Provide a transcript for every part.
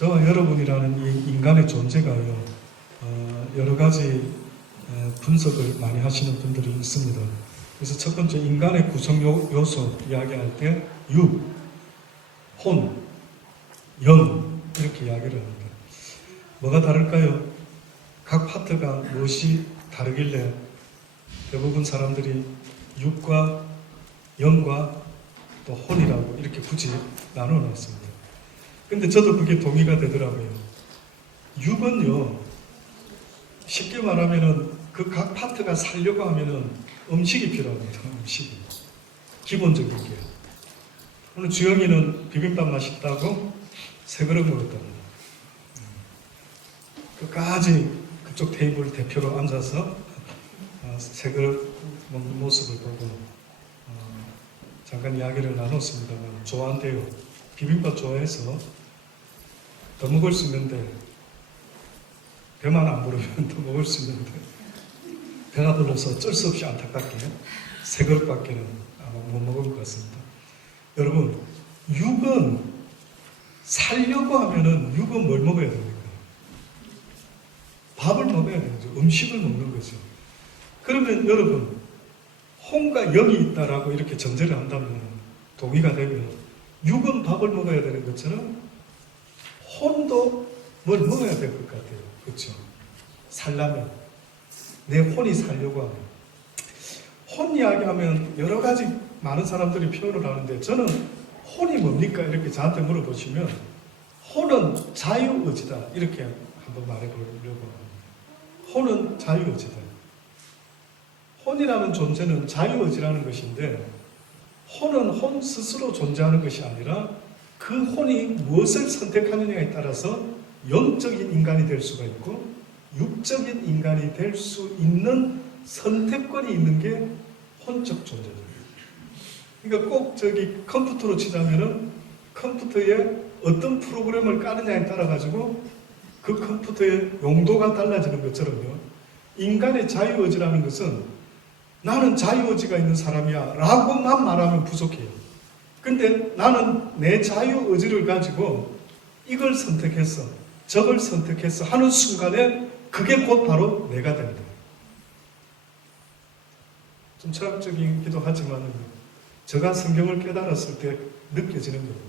저와 여러분이라는 이 인간의 존재가요, 여러 가지 분석을 많이 하시는 분들이 있습니다. 그래서 첫 번째 인간의 구성 요소 이야기할 때 육, 혼, 영 이렇게 이야기를 합니다. 뭐가 다를까요? 각 파트가 무엇이 다르길래 대부분 사람들이 육과 영과 또 혼이라고 이렇게 굳이 나눠놨습니다. 근데 저도 그게 동의가 되더라고요. 육은요, 쉽게 말하면은 그 각 파트가 살려고 하면은 음식이 필요합니다. 음식이. 기본적인 게. 오늘 주영이는 비빔밥 맛있다고 3그릇 먹었답니다. 끝까지 그쪽 테이블 대표로 앉아서 3그릇 먹는 모습을 보고 잠깐 이야기를 나눴습니다만 좋아한대요. 비빔밥 좋아해서 더 먹을 수 있는데 배만 안 부르면 더 먹을 수 있는데 배가 불러서 어쩔 수 없이 안타깝게 3그릇밖에는 아마 못 먹을 것 같습니다. 여러분, 육은 살려고 하면은 육은 뭘 먹어야 됩니까? 밥을 먹어야 되는 거죠. 음식을 먹는 거죠. 그러면 여러분, 혼과 영이 있다라고 이렇게 전제를 한다면, 동의가 되면 육은 밥을 먹어야 되는 것처럼 혼도 뭘 먹어야 될 것 같아요. 그렇죠? 살려면, 내 혼이 살려고 하면. 혼 이야기하면 여러 가지 많은 사람들이 표현을 하는데, 저는 혼이 뭡니까? 이렇게 저한테 물어보시면 혼은 자유의지다 이렇게 한번 말해보려고 합니다. 혼은 자유의지다. 혼이라는 존재는 자유의지라는 것인데, 혼은 혼 스스로 존재하는 것이 아니라 그 혼이 무엇을 선택하느냐에 따라서 영적인 인간이 될 수가 있고 육적인 인간이 될 수 있는 선택권이 있는 게 혼적 존재입니다. 그러니까 꼭 컴퓨터로 치자면은 컴퓨터에 어떤 프로그램을 까느냐에 따라 가지고 그 컴퓨터의 용도가 달라지는 것처럼요. 인간의 자유의지라는 것은 나는 자유의지가 있는 사람이야 라고만 말하면 부족해요. 근데 나는 내 자유의지를 가지고 이걸 선택했어, 저걸 선택했어 하는 순간에 그게 곧 바로 내가 된다. 좀 철학적이기도 하지만 제가 성경을 깨달았을 때 느껴지는 겁니다.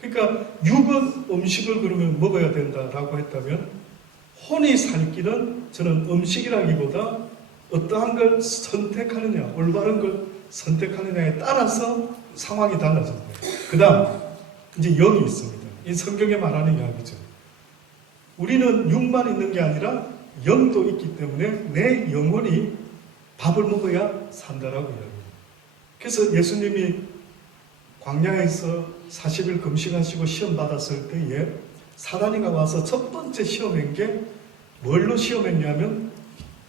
그러니까 육은 음식을 그러면 먹어야 된다라고 했다면 혼이 살 길은 저는 음식이라기보다 어떠한 걸 선택하느냐, 올바른 걸 선택하느냐에 따라서 상황이 달라집니다. 그 다음 이제 영이 있습니다. 이 성경에 말하는 이야기죠. 우리는 육만 있는 게 아니라 영도 있기 때문에 내 영혼이 밥을 먹어야 산다라고 이야기합니다. 그래서 예수님이 광야에서 40일 금식하시고 시험 받았을 때에 사단이가 와서 첫 번째 시험한 게 뭘로 시험했냐면,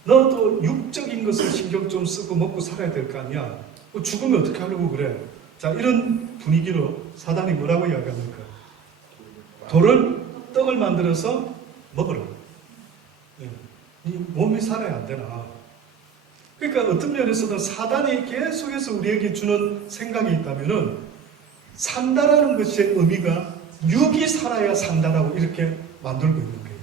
너도 육적인 것을 신경 좀 쓰고 먹고 살아야 될 거 아니야. 죽으면 어떻게 하려고 그래? 자, 이런 분위기로 사단이 뭐라고 이야기합니까? 돌을 떡을 만들어서 먹어라. 네 몸이 살아야 안 되나? 그러니까 어떤 면에서는 사단이 계속해서 우리에게 주는 생각이 있다면은 산다라는 것의 의미가 육이 살아야 산다라고 이렇게 만들고 있는 거예요.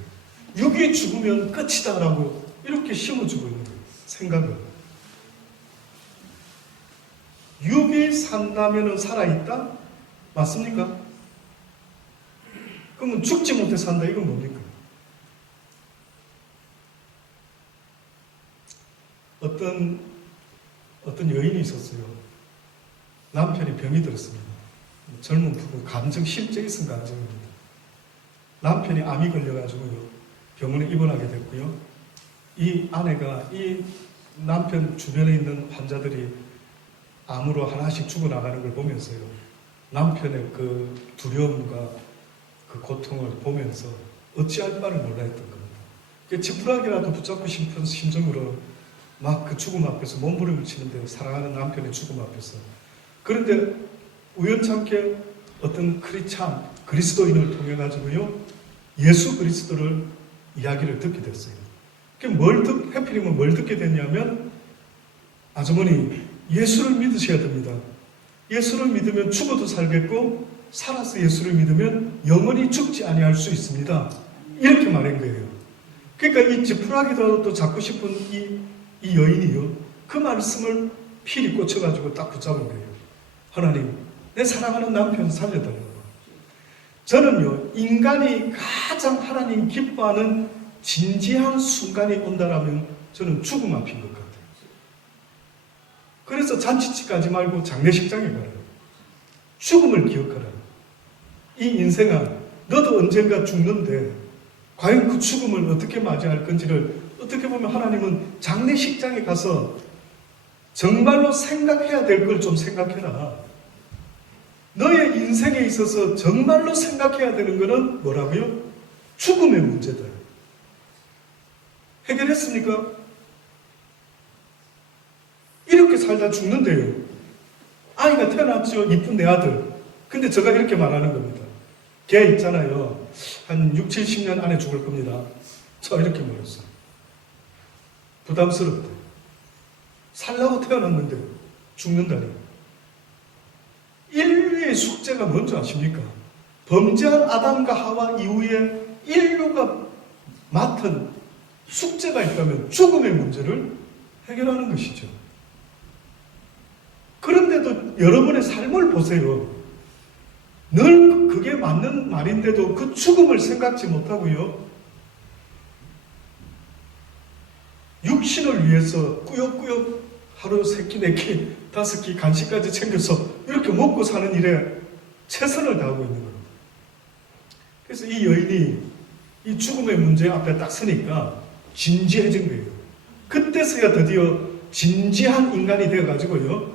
육이 죽으면 끝이다라고 이렇게 심어주고 있는 거예요. 생각을. 육이 산다면은 살아있다? 맞습니까? 그러면 죽지 못해 산다. 이건 뭡니까? 어떤 여인이 있었어요. 남편이 병이 들었습니다. 젊은 부부, 실제 있은 감정입니다. 남편이 암이 걸려가지고요, 병원에 입원하게 됐고요. 이 아내가 이 남편 주변에 있는 환자들이 암으로 하나씩 죽어나가는 걸 보면서요, 남편의 그 두려움과 그 고통을 보면서 어찌할 바를 몰라 했던 겁니다. 지푸라기라도 붙잡고 싶은 심정으로 막 그 죽음 앞에서 몸부림을 치는데, 사랑하는 남편의 죽음 앞에서. 그런데 우연찮게 어떤 그리스도인을 통해 가지고요, 예수 그리스도를 이야기를 듣게 됐어요. 해필이면 뭘 듣게 됐냐면, 아주머니 예수를 믿으셔야 됩니다. 예수를 믿으면 죽어도 살겠고 살아서 예수를 믿으면 영원히 죽지 아니할 수 있습니다. 이렇게 말한 거예요. 그러니까 이 지푸라기라도 잡고 싶은 이 여인이요, 그 말씀을 필히 꽂혀가지고 딱 붙잡은 거예요. 하나님, 내 사랑하는 남편 살려달라고. 저는요, 인간이 가장 하나님 기뻐하는 진지한 순간이 온다라면 저는 죽음 앞인 것 같아요. 그래서 잔치집 가지 말고 장례식장에 가라. 죽음을 기억하라. 이 인생아, 너도 언젠가 죽는데 과연 그 죽음을 어떻게 맞이할 건지를 어떻게 보면 하나님은 장례식장에 가서 정말로 생각해야 될 걸 좀 생각해라. 너의 인생에 있어서 정말로 생각해야 되는 것은 뭐라고요? 죽음의 문제다. 해결했습니까? 이렇게 살다 죽는데요. 아이가 태어났죠. 이쁜 내 아들. 근데 제가 이렇게 말하는 겁니다. 걔 있잖아요. 한 6, 70년 안에 죽을 겁니다. 저 이렇게 말했어요. 부담스럽다. 살라고 태어났는데 죽는다니. 인류의 숙제가 뭔지 아십니까? 범죄한 아담과 하와 이후에 인류가 맡은 숙제가 있다면 죽음의 문제를 해결하는 것이죠. 그런데도 여러분의 삶을 보세요. 늘 그게 맞는 말인데도 그 죽음을 생각지 못하고요. 육신을 위해서 꾸역꾸역 하루 3끼, 4끼, 5끼 간식까지 챙겨서 이렇게 먹고 사는 일에 최선을 다하고 있는 겁니다. 그래서 이 여인이 이 죽음의 문제 앞에 딱 서니까 진지해진 거예요. 그때서야 드디어 진지한 인간이 되어가지고요.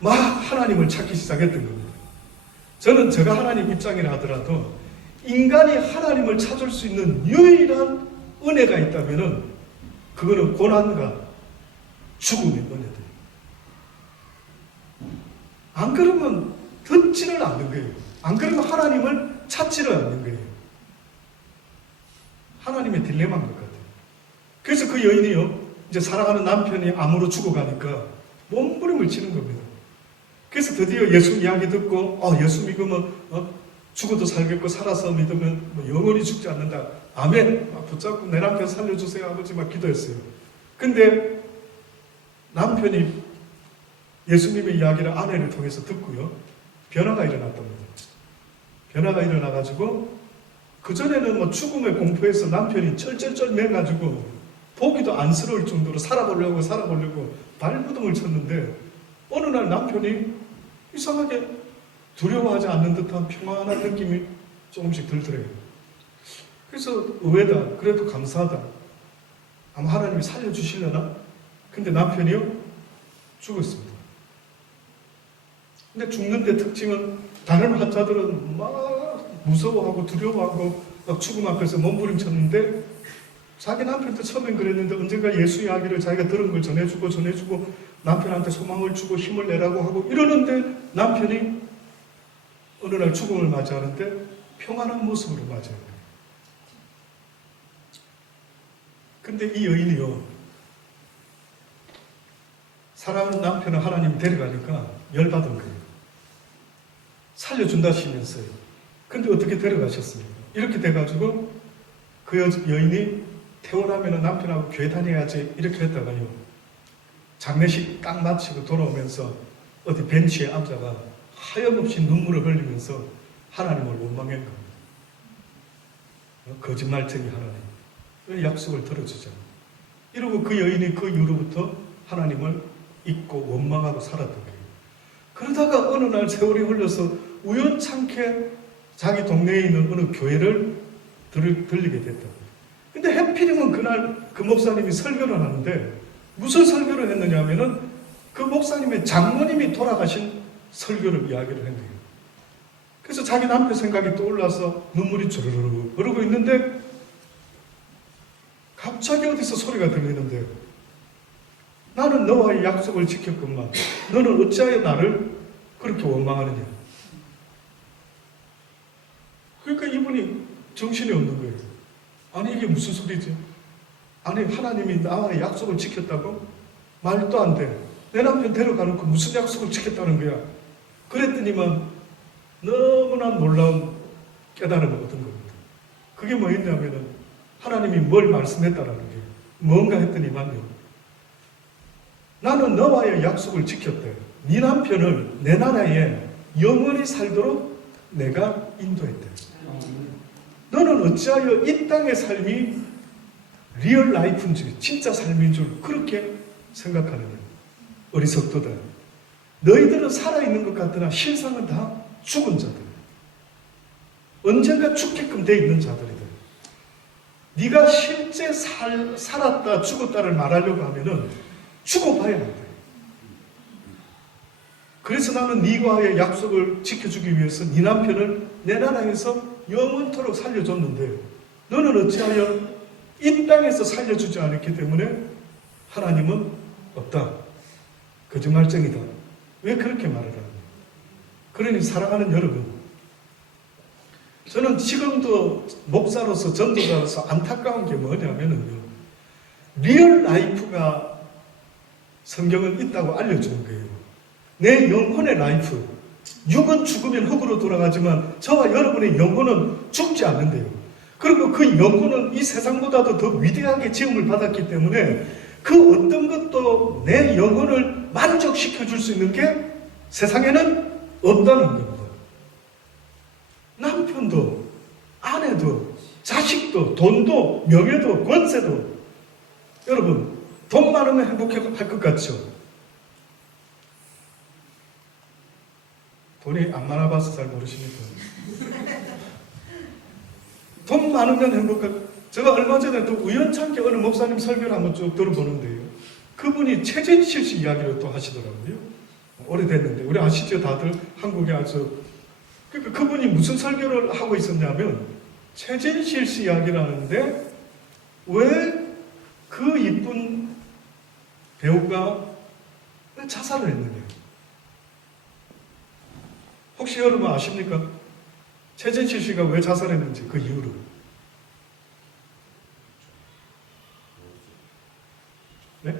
막 하나님을 찾기 시작했던 겁니다. 저는 제가 하나님 입장이라 하더라도 인간이 하나님을 찾을 수 있는 유일한 은혜가 있다면 그거는 고난과 죽음의 은혜들. 안 그러면 듣지를 않는 거예요. 안 그러면 하나님을 찾지를 않는 거예요. 하나님의 딜레마인 것 같아요. 그래서 그 여인이요, 이제 사랑하는 남편이 암으로 죽어가니까 몸부림을 치는 겁니다. 그래서 드디어 예수 이야기 듣고 예수 믿으면 죽어도 살겠고 살아서 믿으면 영원히 죽지 않는다. 아멘. 붙잡고 내 남편 살려주세요 아버지 막 기도했어요. 근데 남편이 예수님의 이야기를 아내를 통해서 듣고요, 변화가 일어났답니다. 변화가 일어나가지고 그전에는 죽음의 공포에서 남편이 쩔쩔쩔 매가지고 보기도 안쓰러울 정도로 살아보려고 발버둥을 쳤는데 어느 날 남편이 이상하게 두려워하지 않는 듯한 평안한 느낌이 조금씩 들더래요. 그래서 의외다. 그래도 감사하다. 아마 하나님이 살려주시려나? 근데 남편이요? 죽었습니다. 근데 죽는데 특징은 다른 환자들은 막 무서워하고 두려워하고 막 죽음 앞에서 몸부림쳤는데 자기 남편도 처음엔 그랬는데 언젠가 예수 이야기를 자기가 들은 걸 전해주고 남편한테 소망을 주고 힘을 내라고 하고 이러는데 남편이 어느 날 죽음을 맞이하는데 평안한 모습으로 맞이한 거예요. 근데 이 여인이요, 사랑하는 남편을 하나님이 데려가니까 열받은 거예요. 살려준다시면서요. 근데 어떻게 데려가셨습니까? 이렇게 돼가지고 그 여인이 태어나면 남편하고 교회 다녀야지 이렇게 했다가요, 장례식 딱 마치고 돌아오면서 어디 벤치에 앉아가 하염없이 눈물을 흘리면서 하나님을 원망한 겁니다. 거짓말쟁이 하나님, 왜 약속을 들어주잖아. 이러고 그 여인이 그 이후로부터 하나님을 잊고 원망하고 살았던 거예요. 그러다가 어느 날 세월이 흘러서 우연찮게 자기 동네에 있는 어느 교회를 들리게 됐다. 근데 해피링은 그날 그 목사님이 설교를 하는데 무슨 설교를 했느냐 하면은 그 목사님의 장모님이 돌아가신 설교를 이야기를 한 거예요. 그래서 자기 남편 생각이 떠올라서 눈물이 주르르 흐르고 있는데 갑자기 어디서 소리가 들리는데 나는 너와의 약속을 지켰건만 너는 어찌하여 나를 그렇게 원망하느냐. 그러니까 이분이 정신이 없는 거예요. 아니 이게 무슨 소리지? 아니 하나님이 나와의 약속을 지켰다고? 말도 안 돼. 내 남편 데려가놓고 무슨 약속을 지켰다는 거야? 그랬더니만 너무나 놀라운 깨달음을 얻은 겁니다. 그게 뭐였냐면은 하나님이 뭘 말씀했다라는 게 뭔가 했더니만요. 나는 너와의 약속을 지켰대. 네 남편을 내 나라에 영원히 살도록 내가 인도했대. 너는 어찌하여 이 땅의 삶이 리얼 라이프인 줄, 진짜 삶인 줄 그렇게 생각하느냐. 어리석도다. 너희들은 살아있는 것 같으나 실상은 다 죽은 자들. 언젠가 죽게끔 돼 있는 자들이다. 네가 실제 살았다 죽었다를 말하려고 하면은 죽어봐야 한다. 그래서 나는 네와의 약속을 지켜주기 위해서 네 남편을 내 나라에서 영원토록 살려줬는데 너는 어찌하여 이 땅에서 살려주지 않았기 때문에 하나님은 없다. 거짓말쟁이다. 왜 그렇게 말을 하느냐. 그러니 사랑하는 여러분, 저는 지금도 목사로서 전도자로서 안타까운 게 뭐냐면요. 리얼 라이프가 성경은 있다고 알려주는 거예요. 내 영혼의 라이프. 육은 죽으면 흙으로 돌아가지만 저와 여러분의 영혼은 죽지 않는데요. 그리고 그 영혼은 이 세상보다도 더 위대하게 지음을 받았기 때문에 그 어떤 것도 내 영혼을 만족시켜 줄 수 있는 게 세상에는 없다는 겁니다. 남편도, 아내도, 자식도, 돈도, 명예도, 권세도. 여러분, 돈 많으면 행복할 것 같죠? 돈이 안 많아봐서 잘 모르시니까. 돈 많으면 행복할. 제가 얼마 전에 또 우연찮게 어느 목사님 설교를 한번 쭉 들어보는데요. 그분이 최진실 씨 이야기를 또 하시더라고요. 오래됐는데. 우리 아시죠? 다들 한국에 아주. 그러니까 그분이 무슨 설교를 하고 있었냐면 최진실 씨 이야기를 하는데 왜 그 이쁜 배우가 왜 자살을 했느냐. 혹시 여러분 아십니까? 최진실 씨가 왜 자살했는지 그 이유를. 네?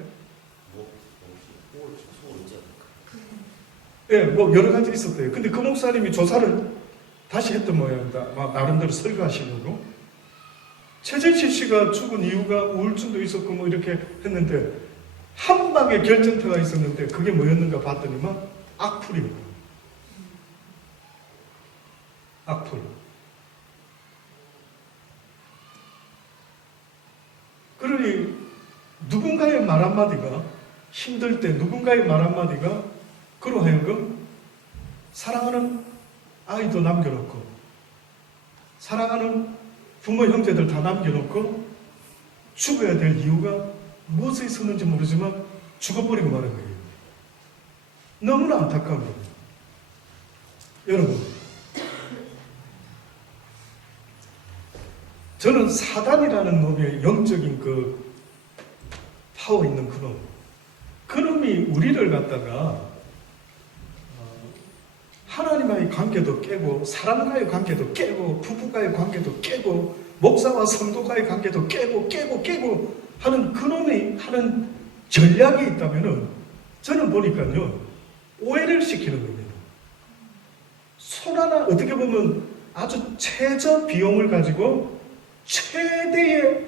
예, 뭐 여러 가지 있었대요. 근데 그 목사님이 조사를 다시 했던 모양이다. 나름대로 설교하시려고. 최진실 씨가 죽은 이유가 우울증도 있었고 뭐 이렇게 했는데 한 방에 결정타가 있었는데 그게 뭐였는가 봤더니만 악플입니다. 악플. 그러니 누군가의 말 한마디가 힘들 때 누군가의 말 한마디가 그로 하여금 사랑하는 아이도 남겨놓고 사랑하는 부모 형제들 다 남겨놓고 죽어야 될 이유가 무엇에 있었는지 모르지만 죽어버리고 마는 거예요. 너무나 안타까운 거예요. 여러분, 저는 사단이라는 놈의 영적인 그 파워 있는 그놈이 우리를 갖다가 하나님과의 관계도 깨고 사람과의 관계도 깨고 부부과의 관계도 깨고 목사와 성도과의 관계도 깨고 하는 그놈이 하는 전략이 있다면은 저는 보니까요 오해를 시키는 겁니다. 손 하나 어떻게 보면 아주 최저 비용을 가지고 최대의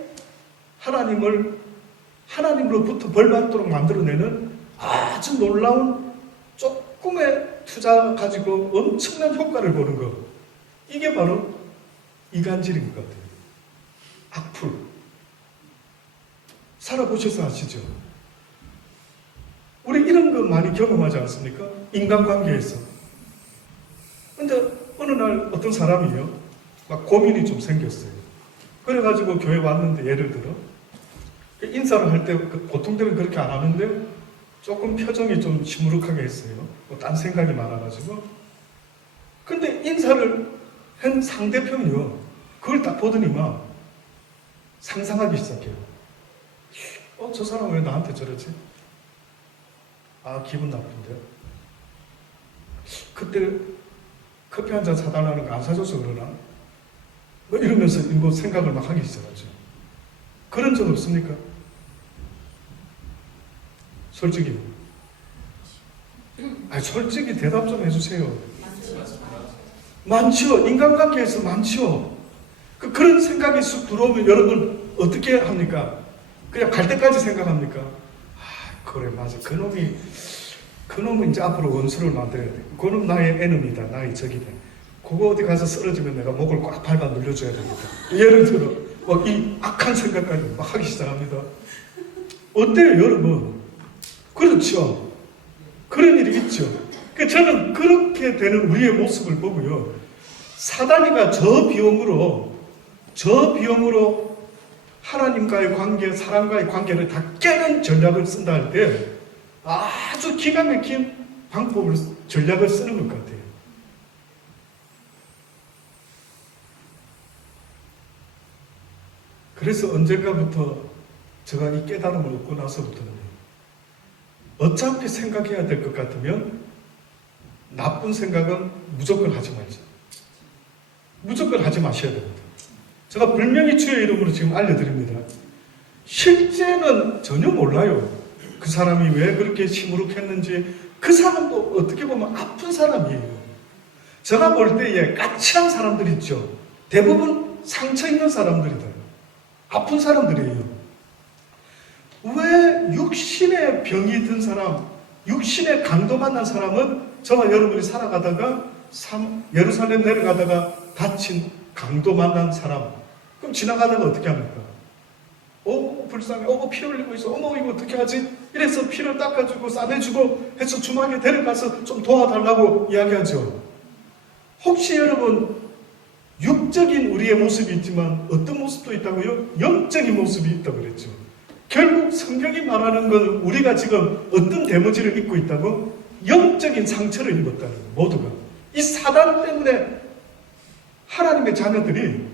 하나님으로부터 벌받도록 만들어내는 아주 놀라운 조금의 투자 가지고 엄청난 효과를 보는 것. 이게 바로 이간질인 것 같아요. 악플. 살아보셔서 아시죠? 우리 이런 거 많이 경험하지 않습니까? 인간관계에서. 근데 어느 날 어떤 사람이요, 막 고민이 좀 생겼어요. 그래가지고 교회 왔는데 예를 들어 인사를 할 때 보통 때는 그렇게 안 하는데 조금 표정이 좀 시무룩하게 했어요. 뭐 딴 생각이 많아가지고. 근데 인사를 한 상대편이요. 그걸 딱 보더니만 상상하기 시작해요. 저 사람 왜 나한테 저러지? 아, 기분 나쁜데. 그때 커피 한 잔 사달라는 거 안 사줘서 그러나? 뭐 이러면서 뭐 생각을 막 하기 시작하죠. 그런 적 없습니까? 솔직히. 솔직히 대답 좀 해주세요. 많죠. 인간관계에서 많죠. 그런 생각이 쑥 들어오면 여러분 어떻게 합니까? 그냥 갈 때까지 생각합니까? 그래 맞아. 그놈은 이제 앞으로 원수를 만들어야 돼. 그놈 나의 애놈이다. 나의 적이다. 그거 어디 가서 쓰러지면 내가 목을 꽉 밟아 눌려줘야 됩니다. 예를 들어 이 악한 생각까지 막 하기 시작합니다. 어때요 여러분? 그렇죠. 그런 일이 있죠. 저는 그렇게 되는 우리의 모습을 보고요. 사단이가 저 비용으로 하나님과의 관계, 사람과의 관계를 다 깨는 전략을 쓴다 할 때 아주 기가 막힌 전략을 쓰는 것 같아요. 그래서 언젠가부터 제가 이 깨달음을 얻고 나서부터는 어차피 생각해야 될 것 같으면 나쁜 생각은 무조건 하지 말자. 무조건 하지 마셔야 됩니다. 제가 불명예 주의 이름으로 지금 알려드립니다. 실제는 전혀 몰라요. 그 사람이 왜 그렇게 시무룩했는지. 그 사람도 어떻게 보면 아픈 사람이에요. 제가 볼 때에 까칠한 사람들 있죠. 대부분 상처 있는 사람들이다. 아픈 사람들이에요. 왜 육신의 병이 든 사람, 육신의 강도 만난 사람은 저와 여러분이 살아가다가 예루살렘 내려가다가 다친 강도 만난 사람, 그럼 지나가다가 어떻게 합니까? 불쌍해. 피 흘리고 있어. 이거 어떻게 하지? 이래서 피를 닦아주고 싸매주고 해서 주막에 데려가서 좀 도와달라고 이야기하죠. 혹시 여러분 육적인 우리의 모습이 있지만 어떤 모습도 있다고요? 영적인 모습이 있다고 그랬죠. 결국 성경이 말하는 건 우리가 지금 어떤 대문지를 입고 있다고? 영적인 상처를 입었다는 거예요. 모두가. 이 사단 때문에 하나님의 자녀들이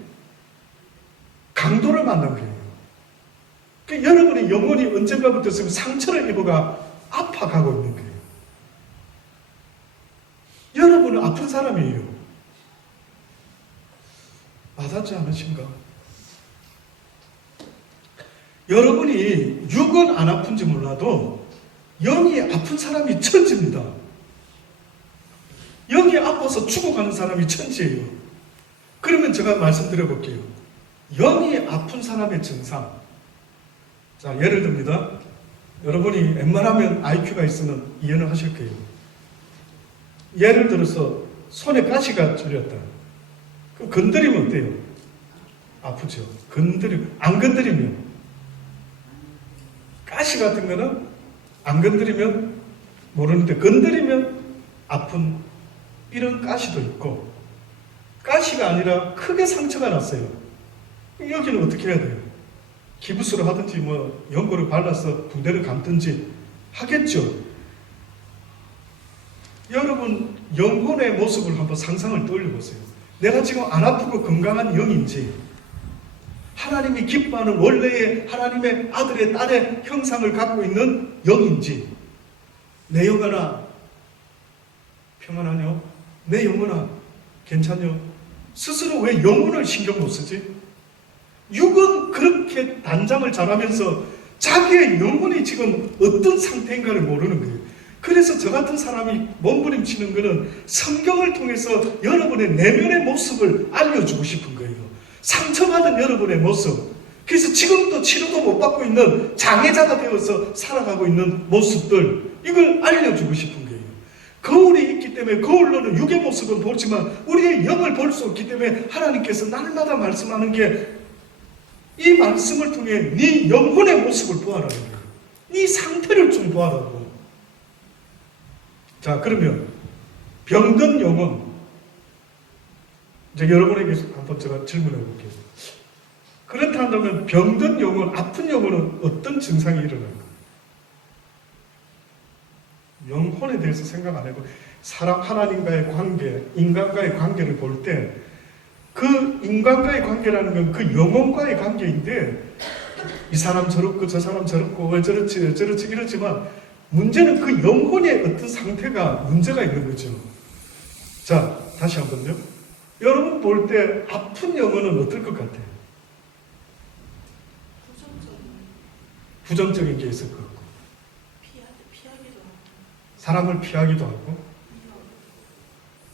강도를 만난 거예요. 그러니까 여러분의 영혼이 언젠가부터 지금 상처를 입어가 아파가고 있는 거예요. 여러분은 아픈 사람이에요. 와닿지 않으신가? 여러분이 육은 안 아픈지 몰라도 영이 아픈 사람이 천지입니다. 영이 아파서 죽어가는 사람이 천지예요. 그러면 제가 말씀드려 볼게요. 영이 아픈 사람의 증상. 자, 예를 듭니다. 여러분이 웬만하면 IQ가 있으면 이해는 하실 거예요. 예를 들어서 손에 가시가 찔렸다. 그럼 건드리면 어때요? 아프죠. 안 건드리면 가시 같은 거는 안 건드리면 모르는데 건드리면 아픈 이런 가시도 있고, 가시가 아니라 크게 상처가 났어요. 여기는 어떻게 해야 돼요? 기부스를 하든지 연고를 발라서 붕대를 감든지 하겠죠. 여러분 영혼의 모습을 한번 상상을 떠올려보세요. 내가 지금 안 아프고 건강한 영인지, 하나님이 기뻐하는 원래의 하나님의 아들의 딸의 형상을 갖고 있는 영인지, 내 영혼아 평안하뇨? 내 영혼아 괜찮뇨? 스스로 왜 영혼을 신경 못 쓰지? 육은 그렇게 단장을 잘하면서 자기의 영혼이 지금 어떤 상태인가를 모르는 거예요. 그래서 저 같은 사람이 몸부림치는 것은 성경을 통해서 여러분의 내면의 모습을 알려주고 싶은 거예요. 상처받은 여러분의 모습, 그래서 지금도 치료도 못 받고 있는 장애자가 되어서 살아가고 있는 모습들, 이걸 알려주고 싶은 거예요. 거울이 있기 때문에 거울로는 육의 모습은 보지만 우리의 영을 볼 수 없기 때문에 하나님께서 날마다 말씀하는 게 이 말씀을 통해 네 영혼의 모습을 보아라는 거예요. 네 상태를 좀 보아라고. 자, 그러면 병든 영혼, 이제 여러분에게 한번 제가 질문해 볼게요. 그렇다면 병든 영혼, 아픈 영혼은 어떤 증상이 일어날까요? 영혼에 대해서 생각 안 해고 하나님과의 관계, 인간과의 관계를 볼 때 그 인간과의 관계라는 건 그 영혼과의 관계인데, 이 사람 저렇고 저 사람 저렇고 왜 저렇지 저렇지 이러지만 문제는 그 영혼의 어떤 상태가 문제가 있는 거죠. 자, 다시 한번요. 여러분 볼 때 아픈 영혼은 어떨 것 같아요? 부정적인 게 있을 것 같고, 피하기도 하고, 사람을 피하기도 하고,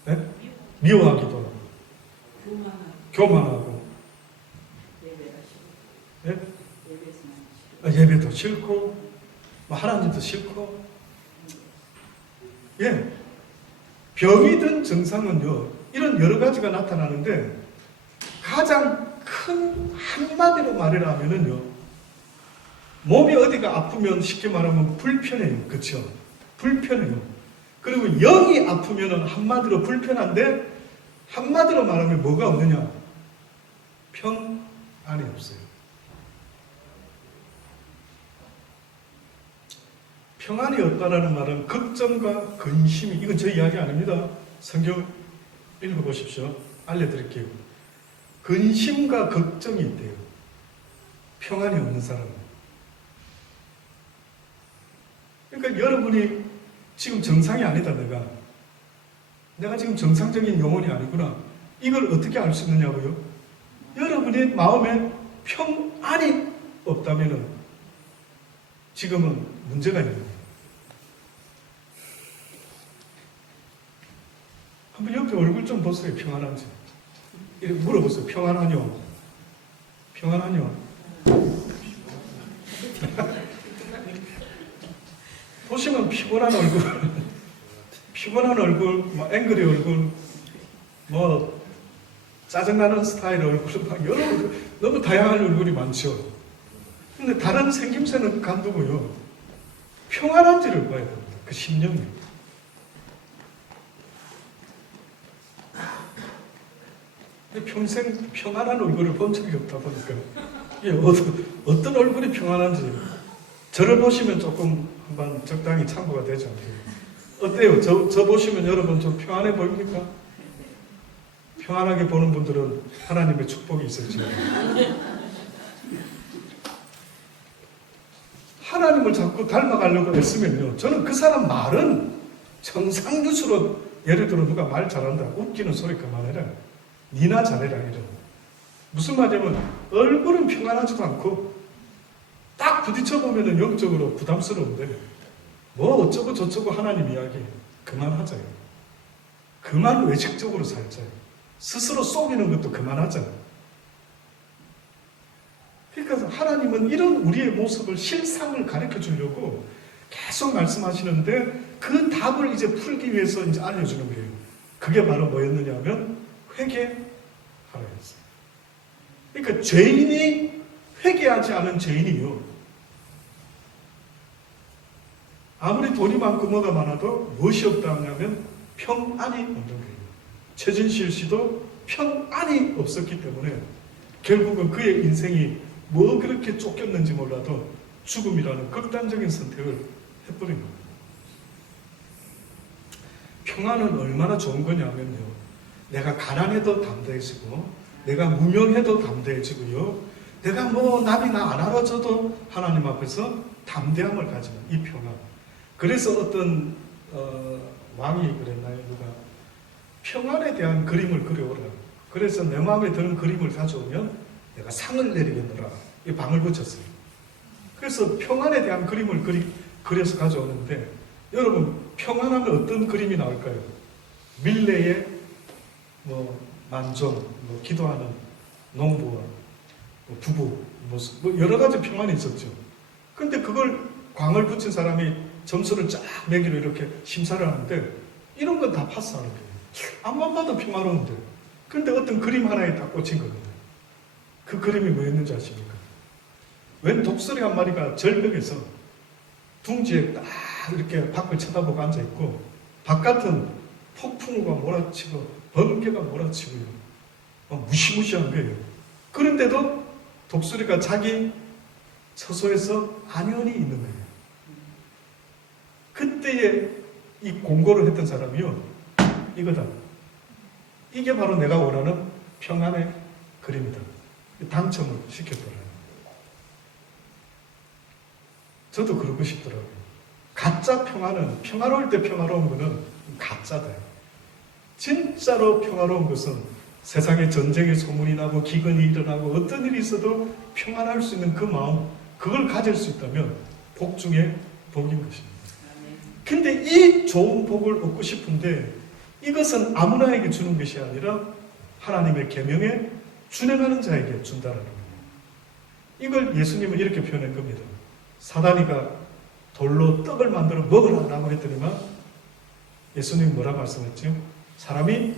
네? 미워하기도 하고, 교만하고 예? 예배도 싫고 뭐 하나님도 싫고 예 병이 든 증상은요 이런 여러 가지가 나타나는데 가장 큰 한마디로 말을 하면은요 몸이 어디가 아프면 쉽게 말하면 불편해요. 그렇죠? 불편해요. 그리고 영이 아프면은 한마디로 불편한데 한마디로 말하면 뭐가 없느냐? 평안이 없어요. 평안이 없다라는 말은 걱정과 근심이 이건 제 이야기 아닙니다. 성경 읽어보십시오. 알려드릴게요. 근심과 걱정이 있대요. 평안이 없는 사람은. 그러니까 여러분이 지금 정상이 아니다. 내가 지금 정상적인 영혼이 아니구나. 이걸 어떻게 알 수 있느냐고요? 여러분의 마음에 평안이 없다면 지금은 문제가 있는 거예요. 한번 옆에 얼굴 좀 보세요. 평안한지. 이렇게 물어보세요. 평안하뇨? 평안하뇨? 보시면 피곤한 얼굴, 피곤한 얼굴, 뭐 앵그리 얼굴, 뭐 짜증나는 스타일 얼굴, 막 여러 너무 다양한 얼굴이 많죠. 근데 다른 생김새는 간두고요. 평안한지를 봐야 됩니다. 그 심령이. 평생 평안한 얼굴을 본 적이 없다 보니까 이게 어떤 얼굴이 평안한지 저를 보시면 조금 한번 적당히 참고가 되죠. 어때요? 저 보시면 여러분 좀 평안해 보입니까? 평안하게 보는 분들은 하나님의 축복이 있을지. 하나님을 자꾸 닮아가려고 했으면요. 저는 그 사람 말은 정상뉴스로 예를 들어 누가 말 잘한다. 웃기는 소리 그만해라. 니나 잘해라. 이런. 무슨 말이냐면 얼굴은 평안하지도 않고 딱 부딪혀보면 영적으로 부담스러운데 뭐 어쩌고 저쩌고 하나님 이야기 그만하자요. 그만 외식적으로 살자요. 스스로 속이는 것도 그만하자요. 그러니까 하나님은 이런 우리의 모습을 실상을 가르쳐 주려고 계속 말씀하시는데 그 답을 이제 풀기 위해서 이제 알려주는 거예요. 그게 바로 뭐였느냐 하면 회개하라 했어요. 그러니까 죄인이 회개하지 않은 죄인이요. 아무리 돈이 많고 뭐가 많아도 무엇이 없다 하냐면 평안이 없는 거예요. 최진실 씨도 평안이 없었기 때문에 결국은 그의 인생이 뭐 그렇게 쫓겼는지 몰라도 죽음이라는 극단적인 선택을 해버린 겁니다. 평안은 얼마나 좋은 거냐면요. 내가 가난해도 담대해지고 내가 무명해도 담대해지고요. 내가 뭐 남이 나 안 알아줘도 하나님 앞에서 담대함을 가지는 이 평안. 그래서 어떤 왕이 그랬나요? 누가 평안에 대한 그림을 그려오라. 그래서 내 마음에 드는 그림을 가져오면 내가 상을 내리겠노라. 이 방을 붙였어요. 그래서 평안에 대한 그림을 그려서 가져오는데 여러분 평안하면 어떤 그림이 나올까요? 밀레의 뭐 만종, 뭐 기도하는 농부와 뭐 부부 모습, 뭐 여러 가지 평안이 있었죠. 근데 그걸 광을 붙인 사람이 점수를 쫙 매기로 이렇게 심사를 하는데 이런 건 다 파스하는 거예요. 앞만 봐도 평화로운데. 근데 어떤 그림 하나에 딱 꽂힌 거거든요. 그 그림이 뭐였는지 아십니까? 웬 독수리 한 마리가 절벽에서 둥지에 딱 이렇게 밖을 쳐다보고 앉아있고 바깥은 폭풍우가 몰아치고 번개가 몰아치고요. 무시무시한 거예요. 그런데도 독수리가 자기 처소에서 안연히 있는 거예요. 그때에 이 공고를 했던 사람이요. 이거다. 이게 바로 내가 원하는 평안의 그림이다. 당첨을 시켰더라고요. 저도 그러고 싶더라고요. 가짜 평안은 평화로울 때 평화로운 거는 가짜다. 진짜로 평화로운 것은 세상에 전쟁의 소문이 나고 기근이 일어나고 어떤 일이 있어도 평안할 수 있는 그 마음, 그걸 가질 수 있다면 복 중에 복인 것입니다. 근데 이 좋은 복을 얻고 싶은데 이것은 아무나에게 주는 것이 아니라 하나님의 계명에 준행하는 자에게 준다라는 거예요. 이걸 예수님은 이렇게 표현한 겁니다. 사단이가 돌로 떡을 만들어 먹으라고 했더니만 예수님이 뭐라 말씀했죠? 사람이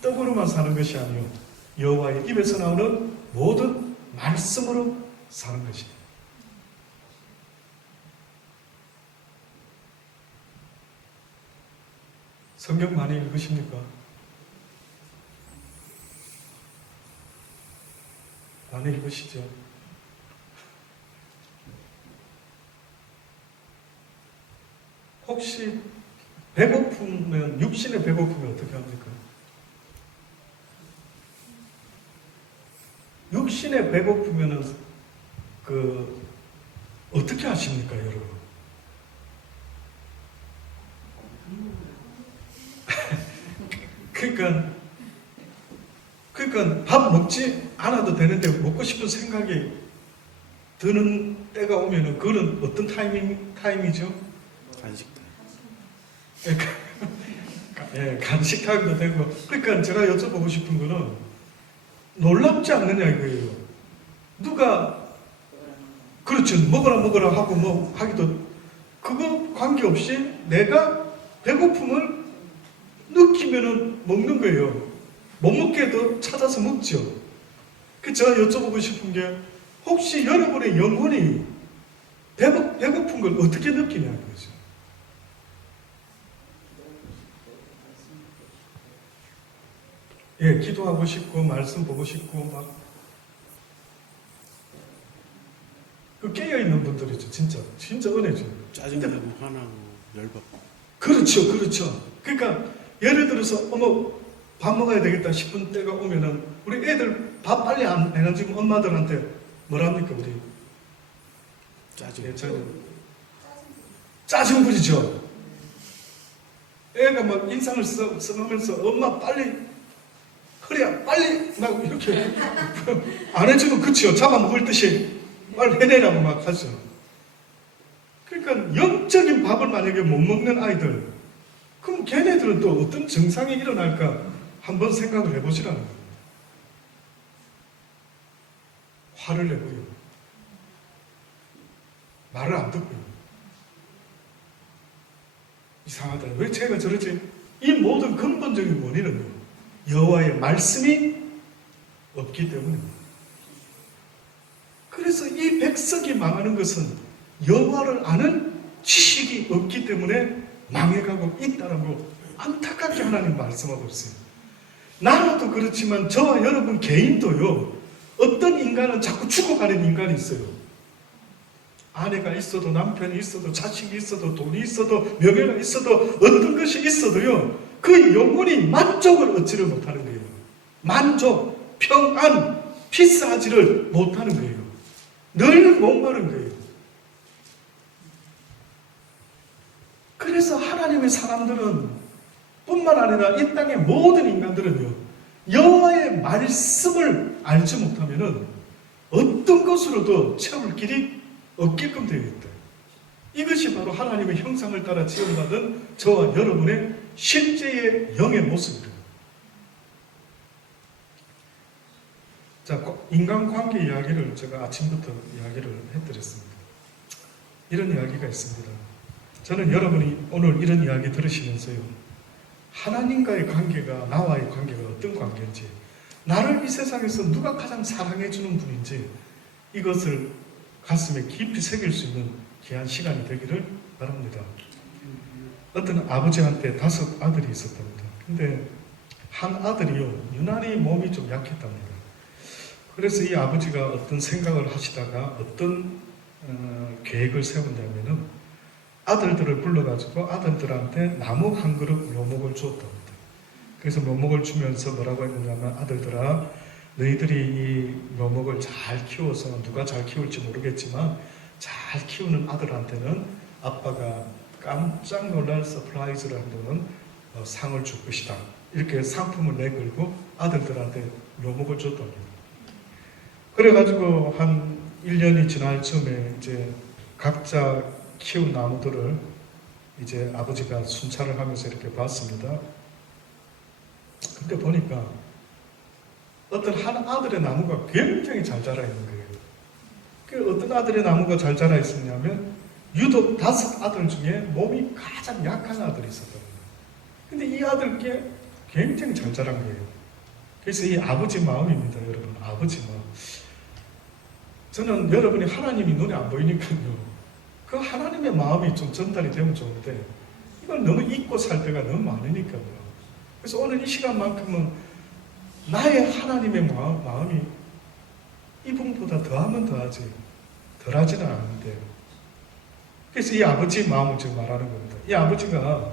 떡으로만 사는 것이 아니요 여호와의 입에서 나오는 모든 말씀으로 사는 것이에요. 성경 많이 읽으십니까? 많이 읽으시죠? 혹시 배고프면, 육신에 배고프면 어떻게 합니까? 육신에 배고프면은 어떻게 하십니까, 여러분? 그러니까 밥 먹지 않아도 되는데 먹고 싶은 생각이 드는 때가 오면은 그거는 어떤 타임이죠? 간식. 예, 간식 타임도 되고. 그러니까 제가 여쭤보고 싶은 거는 놀랍지 않느냐 이거예요. 누가 그렇죠, 먹어라 하고 뭐 하기도 그거 관계없이 내가 배고픔을 느끼면은 먹는 거예요. 못 먹게 해도 찾아서 먹죠. 그 제가 여쭤보고 싶은 게 혹시 여러분의 영혼이 배고픈 걸 어떻게 느끼냐는 거죠. 예, 기도하고 싶고 말씀 보고 싶고 막 그 깨어 있는 분들이죠. 진짜 은혜죠. 짜증나고 화나고 열받고. 그렇죠. 그러니까 예를 들어서 어머 밥 먹어야 되겠다 싶은 때가 오면은 우리 애들 밥 빨리 안 해가지고 엄마들한테 뭐랍니까 우리? 짜증. 예, 저는 짜증 부리죠. 애가 막 인상을 써가면서 엄마 빨리 허리야 빨리 막 이렇게 안 해주면 그치요. 잡아먹을 듯이 빨리 해내라고 막 하죠. 그러니까 영적인 밥을 만약에 못 먹는 아이들, 그럼 걔네들은 또 어떤 증상이 일어날까 한번 생각을 해보시라는 거예요. 화를 내고요. 말을 안 듣고요. 이상하다. 왜 쟤가 저러지? 이 모든 근본적인 원인은요, 여호와의 말씀이 없기 때문입니다. 그래서 이 백성이 망하는 것은 여호와를 아는 지식이 없기 때문에 망해가고 있다라고 안타깝게 하나님 말씀하고 있어요. 나라도 그렇지만 저와 여러분 개인도요, 어떤 인간은 자꾸 죽어가는 인간이 있어요. 아내가 있어도 남편이 있어도 자식이 있어도 돈이 있어도 명예가 있어도 어떤 것이 있어도요, 그 영혼이 만족을 얻지를 못하는 거예요. 만족, 평안, 피스하지를 못하는 거예요. 늘 목마른 거예요. 그래서 하나님의 사람들은 뿐만 아니라 이 땅의 모든 인간들은요, 여호와의 말씀을 알지 못하면은 어떤 것으로도 채울 길이 없게끔 되어 있다. 이것이 바로 하나님의 형상을 따라 지음받은 저와 여러분의 실제의 영의 모습입니다. 자, 인간관계 이야기를 제가 아침부터 이야기를 해드렸습니다. 이런 이야기가 있습니다. 저는 여러분이 오늘 이런 이야기 들으시면서요, 하나님과의 관계가, 나와의 관계가 어떤 관계인지, 나를 이 세상에서 누가 가장 사랑해주는 분인지, 이것을 가슴에 깊이 새길 수 있는 귀한 시간이 되기를 바랍니다. 어떤 아버지한테 5 아들이 있었답니다. 근데 한 아들이요, 유난히 몸이 좀 약했답니다. 그래서 이 아버지가 어떤 생각을 하시다가 어떤 계획을 세웠냐면은 아들들을 불러가지고 아들들한테 나무 한 그릇 묘목을 주었답니다. 그래서 묘목을 주면서 뭐라고 했느냐면, 아들들아, 너희들이 이 묘목을 잘 키워서, 누가 잘 키울지 모르겠지만 잘 키우는 아들한테는 아빠가 깜짝 놀랄 서프라이즈를 한다는 상을 줄 것이다. 이렇게 상품을 내걸고 아들들한테 묘목을 줬답니다. 그래가지고 한 1년이 지날 즈음에 이제 각자 키운 나무들을 이제 아버지가 순찰을 하면서 이렇게 봤습니다. 그때 보니까 어떤 한 아들의 나무가 굉장히 잘 자라 있는 거예요. 그 어떤 아들의 나무가 잘 자라 있었냐면 유독 5 아들 중에 몸이 가장 약한 아들이 있었던 거예요. 근데 이 아들께 굉장히 잘 자란 거예요. 그래서 이 아버지 마음입니다, 여러분. 아버지 마음. 저는 여러분이 하나님이 눈에 안 보이니까요. 그 하나님의 마음이 좀 전달이 되면 좋은데 이걸 너무 잊고 살 때가 너무 많으니까요. 그래서 오늘 이 시간만큼은 나의 하나님의 마음이 이분보다 더하면 더하지 덜하지는 않은데, 그래서 이 아버지 마음을 지금 말하는 겁니다. 이 아버지가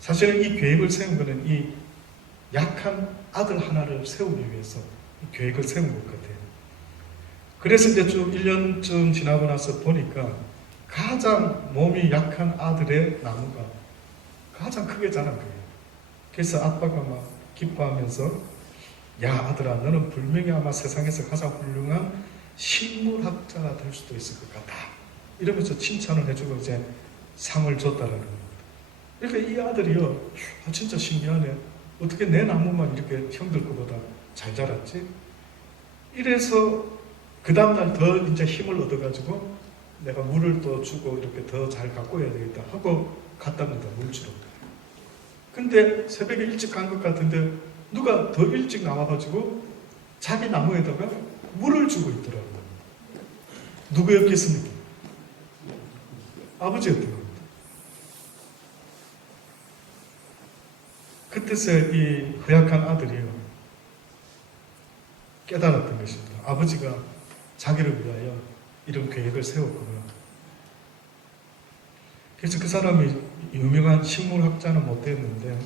사실은 이 계획을 세운 것은 이 약한 아들 하나를 세우기 위해서 이 계획을 세운 것 같아요. 그래서 이제 쭉 1년쯤 지나고 나서 보니까 가장 몸이 약한 아들의 나무가 가장 크게 자란 거예요. 그래서 아빠가 막 기뻐하면서 야 아들아 너는 분명히 아마 세상에서 가장 훌륭한 식물학자가 될 수도 있을 것 같다 이러면서 칭찬을 해주고 이제 상을 줬다라는 겁니다. 그러니까 이 아들이요, 아, 진짜 신기하네. 어떻게 내 나무만 이렇게 형들 거보다 잘 자랐지? 이래서 그 다음날 더 이제 힘을 얻어가지고 내가 물을 또 주고 이렇게 더 잘 가꿔야 되겠다 하고 갔답니다, 물 주러. 근데 새벽에 일찍 간 것 같은데 누가 더 일찍 나와가지고 자기 나무에다가 물을 주고 있더라고요. 누구였겠습니까? 아버지였던 겁니다. 그때서 이 허약한 아들이요 깨달았던 것입니다. 아버지가 자기를 위하여 이런 계획을 세웠구나. 그래서 그 사람이 유명한 식물학자는 못 됐는데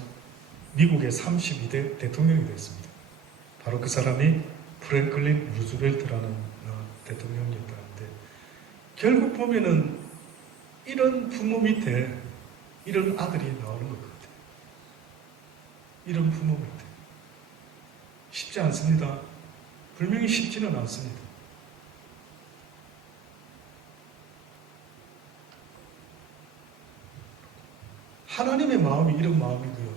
미국의 32대 대통령이 됐습니다. 바로 그 사람이 프랭클린 루즈벨트라는 대통령이었다는데, 결국 보면은 이런 부모 밑에 이런 아들이 나오는 것 같아요. 이런 부모 밑에 쉽지 않습니다. 분명히 쉽지는 않습니다. 하나님의 마음이 이런 마음이고요.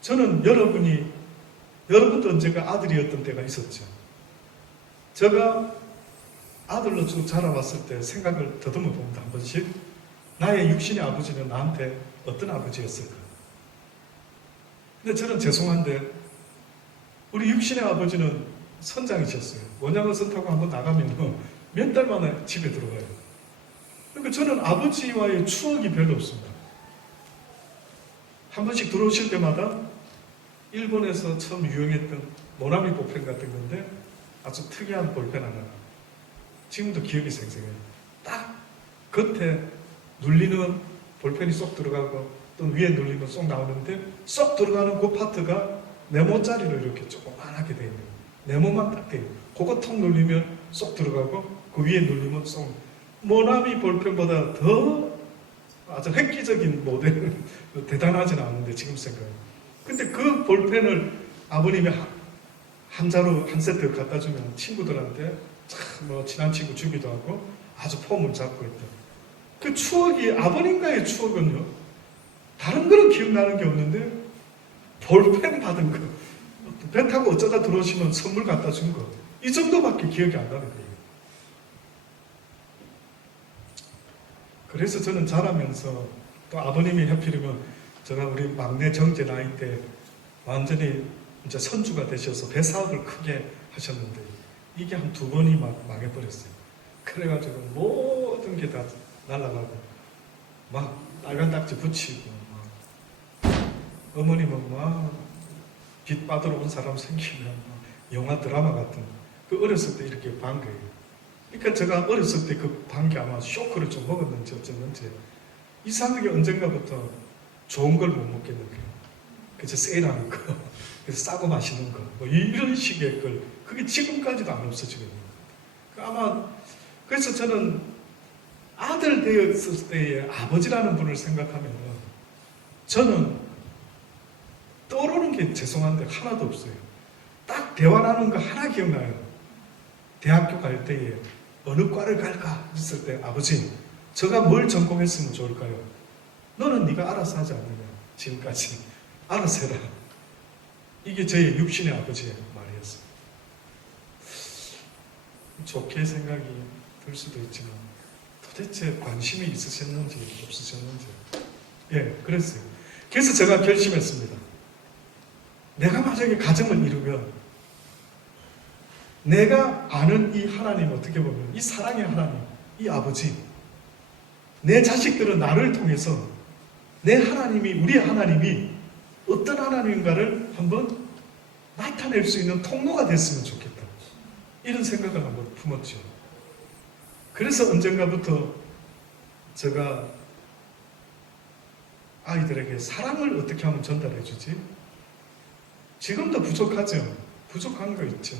저는 여러분도 언젠가 아들이었던 때가 있었죠. 제가 아들로 쭉 자라왔을 때 생각을 더듬어 봅니다. 한 번씩 나의 육신의 아버지는 나한테 어떤 아버지였을까? 근데 저는 죄송한데 우리 육신의 아버지는 선장이셨어요. 원양어선 타고 한번 나가면 몇 달 만에 집에 들어가요. 그러니까 저는 아버지와의 추억이 별로 없습니다. 한 번씩 들어오실 때마다 일본에서 처음 유행했던 모나미 볼펜 같은 건데 아주 특이한 볼펜 하나, 지금도 기억이 생생해요. 딱 겉에 눌리는 볼펜이 쏙 들어가고 또 위에 눌리면 쏙 나오는데 쏙 들어가는 그 파트가 네모짜리로 이렇게 조그만하게 되어 있는, 네모만 딱 돼요. 그거 턱 눌리면 쏙 들어가고 그 위에 눌리면 쏙. 모나미 볼펜보다 더 아주 획기적인 모델, 대단하지는 않은데 지금 생각해. 근데 그 볼펜을 아버님이 한 자루 한 세트 갖다 주면 친구들한테 참 뭐 친한 친구 주기도 하고 아주 폼을 잡고 있다. 그 추억이, 아버님과의 추억은요, 다른 거는 기억나는 게 없는데 볼펜 받은 거, 배 타고 어쩌다 들어오시면 선물 갖다 준 거, 이 정도밖에 기억이 안 나는 거예요. 그래서 저는 자라면서 또 아버님이 하필이면 제가 우리 막내 정제 나이 때 완전히 이제 선주가 되셔서 배 사업을 크게 하셨는데 이게 한 2번이 막 망해버렸어요. 그래가지고 모든 게 다 날아가고 막 빨간 딱지 붙이고 막 어머님은 막 빚 받으러 온 사람 생기면 막 영화 드라마 같은 그 어렸을 때 이렇게 반 거예요. 그러니까 제가 어렸을 때 그 반 게 아마 쇼크를 좀 먹었는지 어쨌는지 이상하게 언젠가부터 좋은 걸 못 먹겠는 거예요. 그래서 세일하는 거, 그래서 싸고 마시는 거, 뭐 이런 식의 걸, 그게 지금까지도 안 없어지고 있는 거예요. 아마 그래서 저는 아들 되었을 때의 아버지라는 분을 생각하면 저는 떠오르는 게 죄송한데 하나도 없어요. 딱 대화 나누는 거 하나 기억나요. 대학교 갈 때에 어느 과를 갈까 했을 때 아버지 제가 뭘 전공했으면 좋을까요? 너는 네가 알아서 하지 않느냐. 지금까지 알아서 해라. 이게 저의 육신의 아버지의 말이었어요. 좋게 생각이 들 수도 있지만 도대체 관심이 있으셨는지 없으셨는지 그랬어요. 그래서 제가 결심했습니다. 내가 만약에 가정을 이루면 내가 아는 이 하나님, 어떻게 보면 이 사랑의 하나님, 이 아버지, 내 자식들은 나를 통해서 내 하나님이, 우리 하나님이 어떤 하나님인가를 한번 나타낼 수 있는 통로가 됐으면 좋겠다. 이런 생각을 한번 품었죠. 그래서 언젠가부터 제가 아이들에게 사랑을 어떻게 하면 전달해 주지? 지금도 부족하죠. 부족한 거 있죠.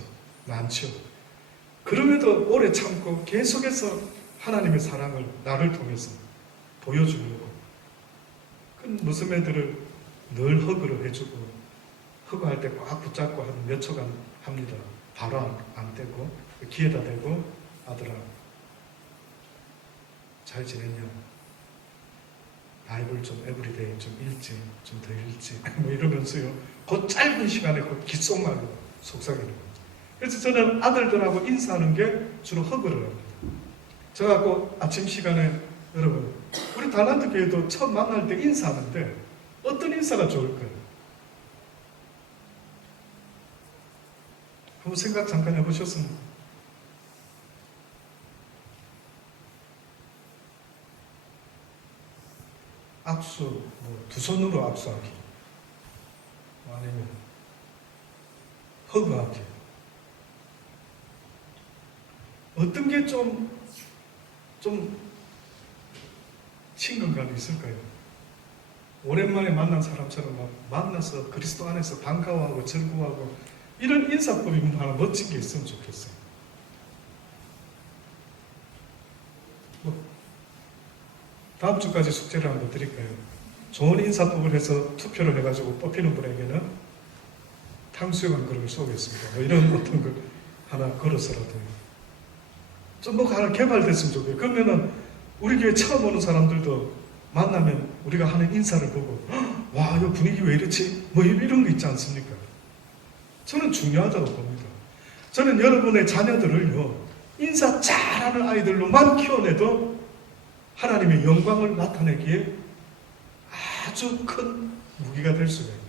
많죠. 그럼에도 오래 참고 계속해서 하나님의 사랑을 나를 통해서 보여주려고 그 무슨애들을 늘 허그를 해주고 허그할 때 꽉 붙잡고 한 몇 초간 합니다. 바로 안 떼고 귀에다 대고 아들아 잘 지냈냐? 바이블 좀 에브리데이 좀 읽지, 좀 더 읽지 뭐 이러면서요. 그 짧은 시간에 그 귓속말로 속삭이는 거죠. 그래서 저는 아들들하고 인사하는 게 주로 허그를 합니다. 제가 그 아침 시간에 여러분 우리 달란트 교회도 처음 만날 때 인사하는데 어떤 인사가 좋을까요? 한번 생각 잠깐 해보셨습니까? 악수, 뭐 두 손으로 악수하기, 아니면 허그하기. 어떤 게 좀 친근감이 있을까요? 오랜만에 만난 사람처럼 막 만나서 그리스도 안에서 반가워하고 즐거워하고 이런 인사법이 하나 멋진 게 있으면 좋겠어요. 다음 주까지 숙제를 한번 드릴까요? 좋은 인사법을 해서 투표를 해가지고 뽑히는 분에게는 탕수육 한 그릇을 쏘겠습니다. 뭐 이런 어떤 걸 하나 걸어서라도 좀 뭐 하나 개발됐으면 좋겠어요. 그러면은 우리 교회 처음 오는 사람들도 만나면 우리가 하는 인사를 보고 와, 이 분위기 왜 이렇지? 뭐 이런 거 있지 않습니까? 저는 중요하다고 봅니다. 저는 여러분의 자녀들을요 인사 잘하는 아이들로만 키워내도 하나님의 영광을 나타내기에 아주 큰 무기가 될 수가 있다.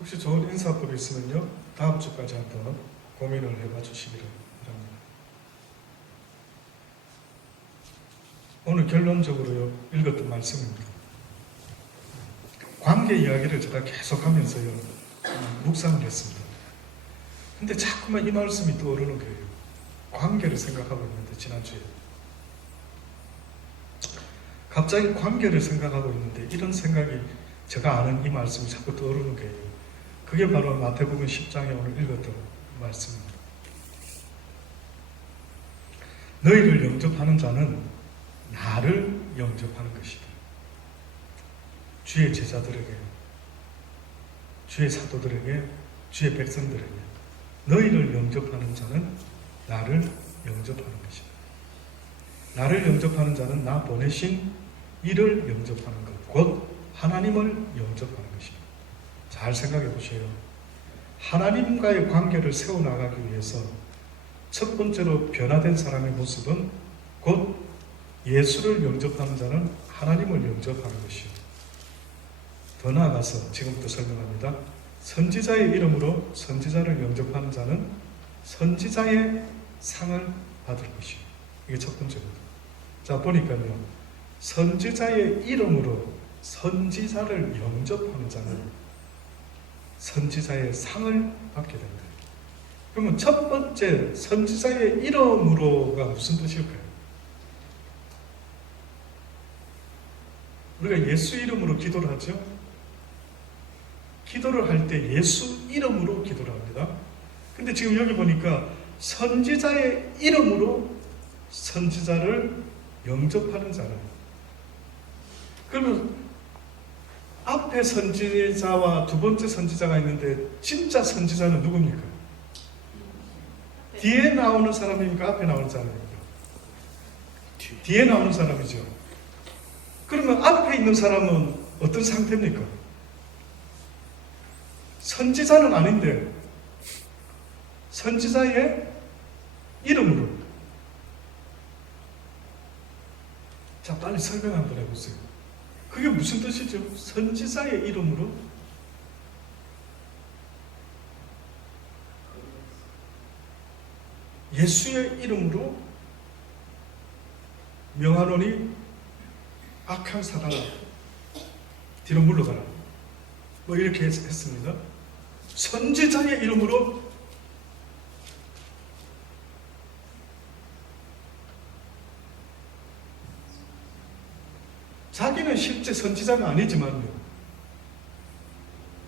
혹시 좋은 인사법이 있으면요 다음 주까지 한번 고민을 해봐 주시기를 바랍니다. 오늘 결론적으로요 읽었던 말씀입니다. 관계 이야기를 제가 계속하면서요 묵상을 했습니다. 근데 자꾸만 이 말씀이 떠오르는 거예요. 관계를 생각하고 있는데 지난주에 갑자기 관계를 생각하고 있는데 이런 생각이 제가 아는 이 말씀이 자꾸 떠오르는 거예요. 그게 바로 마태복음 10장에 오늘 읽었던 말씀입니다. 너희를 영접하는 자는 나를 영접하는 것이다. 주의 제자들에게, 주의 사도들에게, 주의 백성들에게 너희를 영접하는 자는 나를 영접하는 것이다. 나를 영접하는 자는 나 보내신 이를 영접하는 것, 곧 하나님을 영접하는 것이다. 잘 생각해 보세요. 하나님과의 관계를 세워나가기 위해서 첫 번째로 변화된 사람의 모습은 곧 예수를 영접하는 자는 하나님을 영접하는 것이요. 더 나아가서 지금부터 설명합니다. 선지자의 이름으로 선지자를 영접하는 자는 선지자의 상을 받을 것이요. 이게 첫 번째입니다. 자, 보니까요. 선지자의 이름으로 선지자를 영접하는 자는 선지자의 상을 받게 된다. 그러면 첫 번째 선지자의 이름으로가 무슨 뜻일까요? 우리가 예수 이름으로 기도를 하죠. 기도를 할 때 예수 이름으로 기도를 합니다. 근데 지금 여기 보니까 선지자의 이름으로 선지자를 영접하는 자는, 그러면 앞에 선지자와 두 번째 선지자가 있는데 진짜 선지자는 누굽니까? 뒤에 나오는 사람입니까? 앞에 나오는 사람입니까? 뒤에 나오는 사람이죠. 그러면 앞에 있는 사람은 어떤 상태입니까? 선지자는 아닌데 선지자의 이름으로. 자, 빨리 설명 한번 해보세요. 그게 무슨 뜻이죠? 선지자의 이름으로? 예수의 이름으로 명하노니 악한 사람아 뒤로 물러가라. 뭐 이렇게 했습니다. 선지자의 이름으로 자기는 실제 선지자가 아니지만요.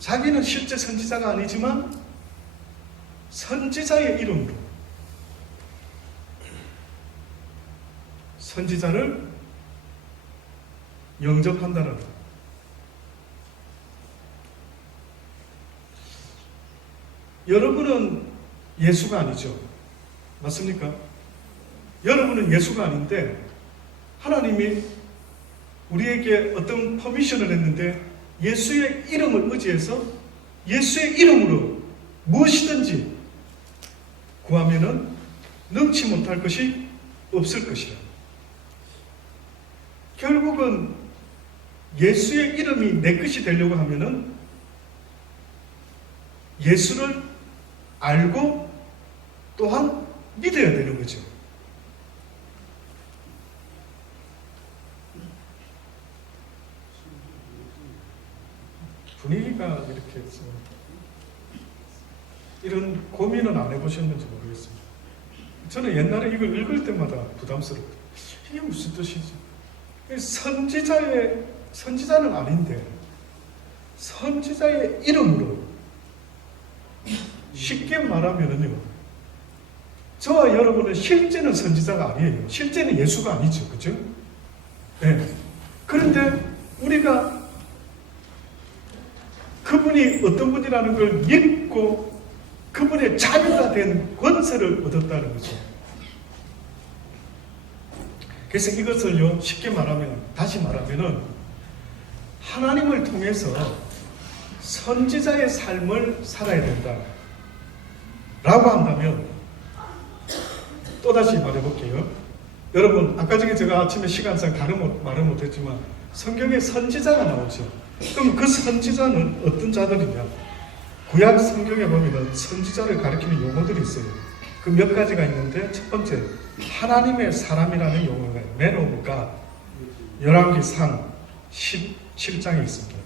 자기는 실제 선지자가 아니지만 선지자의 이름으로 선지자를 영접한다는 것. 여러분은 예수가 아니죠. 맞습니까? 여러분은 예수가 아닌데 하나님이 우리에게 어떤 퍼미션을 했는데 예수의 이름을 의지해서 예수의 이름으로 무엇이든지 구하면은 능치 못할 것이 없을 것이라. 결국은 예수의 이름이 내 것이 되려고 하면은 예수를 알고 또한 믿어야 되는 거죠. 분위기가 이렇게 해서 이런 고민은 안 해보셨는지 모르겠습니다. 저는 옛날에 이걸 읽을 때마다 부담스럽다. 이게 무슨 뜻이지? 선지자는 아닌데 선지자의 이름으로 쉽게 말하면은요, 저와 여러분은 실제는 선지자가 아니에요. 실제는 예수가 아니죠. 그죠? 네. 그런데 우리가 그분이 어떤 분이라는 걸 믿고 그분의 자녀가 된 권세를 얻었다는 거죠. 그래서 이것을요, 쉽게 말하면, 다시 말하면은 하나님을 통해서 선지자의 삶을 살아야 된다 라고 한다면, 또다시 말해볼게요. 여러분, 아까 전에 제가 아침에 시간상 다른 말을 못했지만 성경에 선지자가 나오죠. 그럼 그 선지자는 어떤 자들이냐? 구약 성경에 보면 선지자를 가리키는 용어들이 있어요. 그 몇 가지가 있는데, 첫 번째 하나님의 사람이라는 용어가 Man of God, 열왕기상 17장에 있습니다.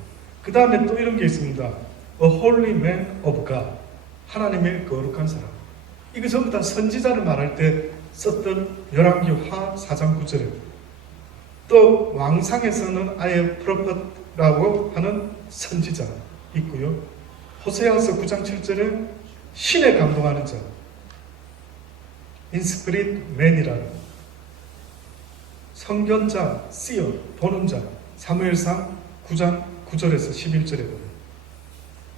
그 다음에 또 이런 게 있습니다. A holy man of God, 하나님의 거룩한 사람. 이거 전부 다 선지자를 말할 때 썼던 열왕기하 4장 9절에, 또 왕상에서는 아예 프로펫라고 하는 선지자 있고요. 호세아서 9장 7절에 신에 감동하는 자, 인스피릿 맨이라는 선견자, 씨어, 보는 자, 사무엘상 9장 9절에서 11절에 보면,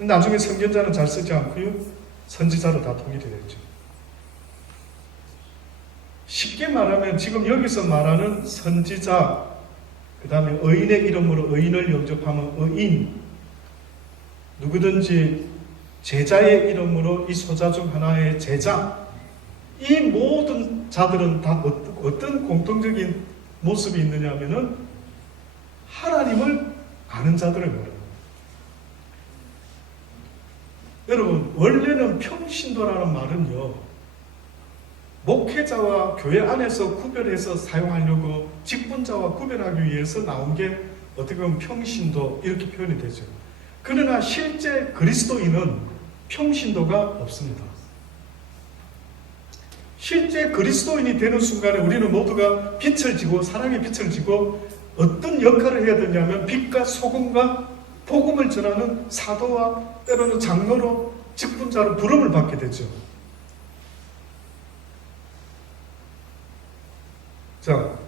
나중에 선견자는 잘 쓰지 않고요, 선지자로 다 통일이 됐죠. 쉽게 말하면 지금 여기서 말하는 선지자, 그 다음에 의인의 이름으로 의인을 영접하면 의인, 누구든지 제자의 이름으로 이 소자 중 하나의 제자, 이 모든 자들은 다 어떤 공통적인 모습이 있느냐 하면은 하나님을 아는 자들을 말합니다. 여러분, 원래는 평신도라는 말은요, 목회자와 교회 안에서 구별해서 사용하려고 직분자와 구별하기 위해서 나온 게 어떻게 보면 평신도 이렇게 표현이 되죠. 그러나 실제 그리스도인은 평신도가 없습니다. 실제 그리스도인이 되는 순간에 우리는 모두가 빛을 지고 사랑의 빛을 지고 어떤 역할을 해야 되냐면 빛과 소금과 복음을 전하는 사도와 때로는 장로로 직분자로 부름을 받게 되죠. 자,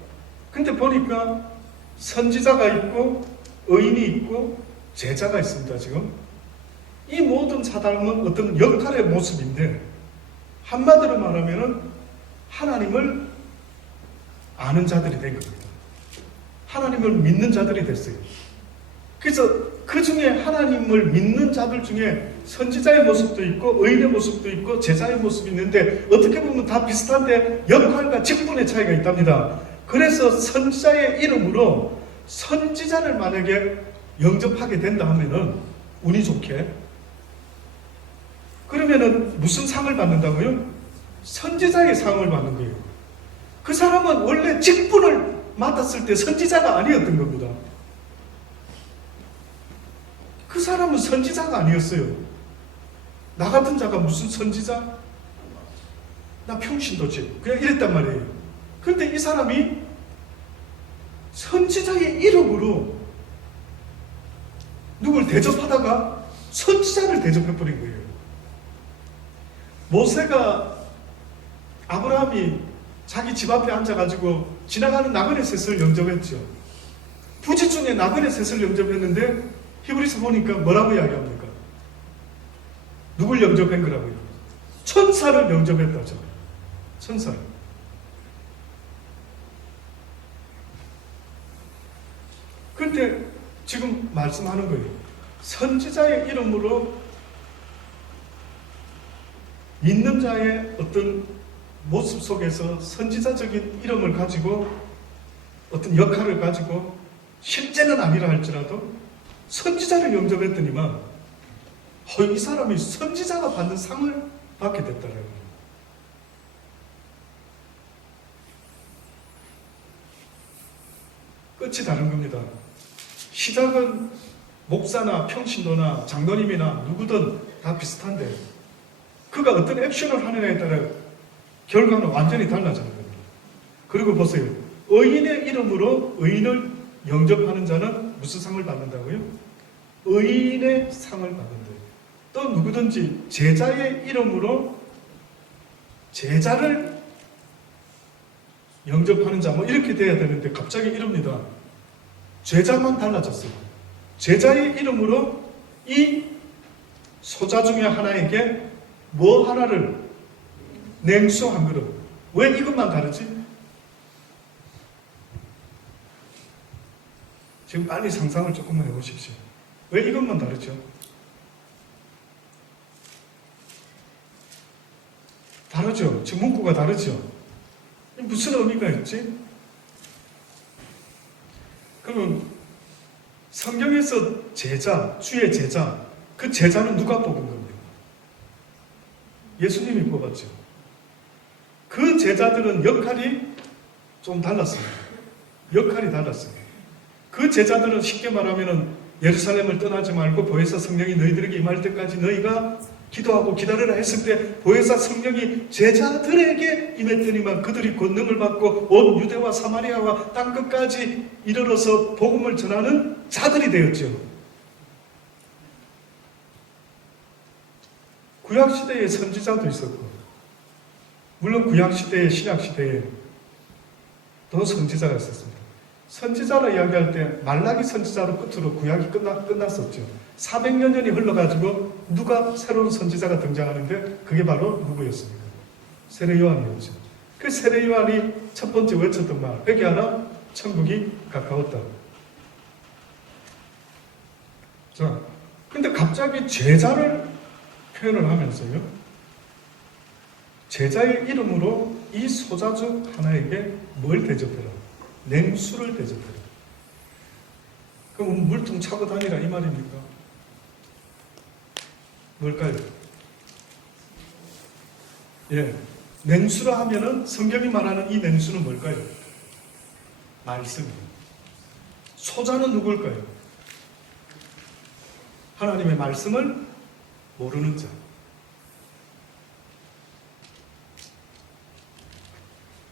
근데 보니까 선지자가 있고 의인이 있고 제자가 있습니다. 지금 이 모든 사람은 어떤 역할의 모습인데, 한마디로 말하면은 하나님을 아는 자들이 된 겁니다. 하나님을 믿는 자들이 됐어요. 그래서 그 중에 하나님을 믿는 자들 중에 선지자의 모습도 있고 의인의 모습도 있고 제자의 모습이 있는데 어떻게 보면 다 비슷한데 역할과 직분의 차이가 있답니다. 그래서 선지자의 이름으로 선지자를 만약에 영접하게 된다 하면은 운이 좋게 그러면은 무슨 상을 받는다고요? 선지자의 상을 받는 거예요. 그 사람은 원래 직분을 맡았을 때 선지자가 아니었던 겁니다. 그 사람은 선지자가 아니었어요. 나 같은 자가 무슨 선지자? 나 평신도지. 그냥 이랬단 말이에요. 그런데 이 사람이 선지자의 이름으로 누굴 대접하다가 선지자를 대접해버린 거예요. 모세가 아브라함이 자기 집 앞에 앉아가지고 지나가는 나그네 셋을 영접했죠. 부지 중에 나그네 셋을 영접했는데 히브리서 보니까 뭐라고 이야기합니까? 누굴 영접한 거라고요? 천사를 영접했다죠. 천사를. 그런데 지금 말씀하는 거예요. 선지자의 이름으로 믿는 자의 어떤 모습 속에서 선지자적인 이름을 가지고 어떤 역할을 가지고 실제는 아니라 할지라도 선지자를 영접했더니만 이 사람이 선지자가 받는 상을 받게 됐더라고요. 끝이 다른 겁니다. 시작은 목사나 평신도나 장로님이나 누구든 다 비슷한데 그가 어떤 액션을 하느냐에 따라 결과는 완전히 달라지는 겁니다. 그리고 보세요. 의인의 이름으로 의인을 영접하는 자는 무슨 상을 받는다고요? 의인의 상을 받는다. 또 누구든지 제자의 이름으로 제자를 영접하는 자, 이렇게 돼야 되는데 갑자기 이럽니다. 제자만 달라졌어요. 제자의 이름으로 이 소자 중에 하나에게 뭐 하나를 냉수 한 그릇. 왜 이것만 다르지? 지금 빨리 상상을 조금만 해보십시오. 왜 이것만 다르죠? 다르죠? 지금 문구가 다르죠? 무슨 의미가 있지? 그러면 성경에서 제자, 주의 제자, 그 제자는 누가 뽑은 겁니까? 예수님이 뽑았죠. 그 제자들은 역할이 좀 달랐습니다. 역할이 달랐습니다. 그 제자들은 쉽게 말하면 예루살렘을 떠나지 말고 보혜사 성령이 너희들에게 임할 때까지 너희가 기도하고 기다리라 했을 때 보혜사 성령이 제자들에게 임했더니만 그들이 권능을 받고 온 유대와 사마리아와 땅끝까지 이르러서 복음을 전하는 자들이 되었죠. 구약시대에 선지자도 있었고 물론 구약시대에 신약시대에 더 선지자가 있었습니다. 선지자로 이야기할 때 말라기 선지자로 끝으로 구약이 끝났었죠. 400여 년이 흘러가지고 누가 새로운 선지자가 등장하는데 그게 바로 누구였습니까? 세례 요한이었죠. 그 세례 요한이 첫 번째 외쳤던 말, 회개하라 천국이 가까웠다. 자, 근데 갑자기 제자를 표현을 하면서요. 제자의 이름으로 이 소자 중 하나에게 뭘 대접해라? 냉수를 대접해라. 그럼 물통 차고 다니라 이 말입니까? 뭘까요? 예, 냉수라 하면은 성경이 말하는 이 냉수는 뭘까요? 말씀이에요. 소자는 누굴까요? 하나님의 말씀을 모르는 자.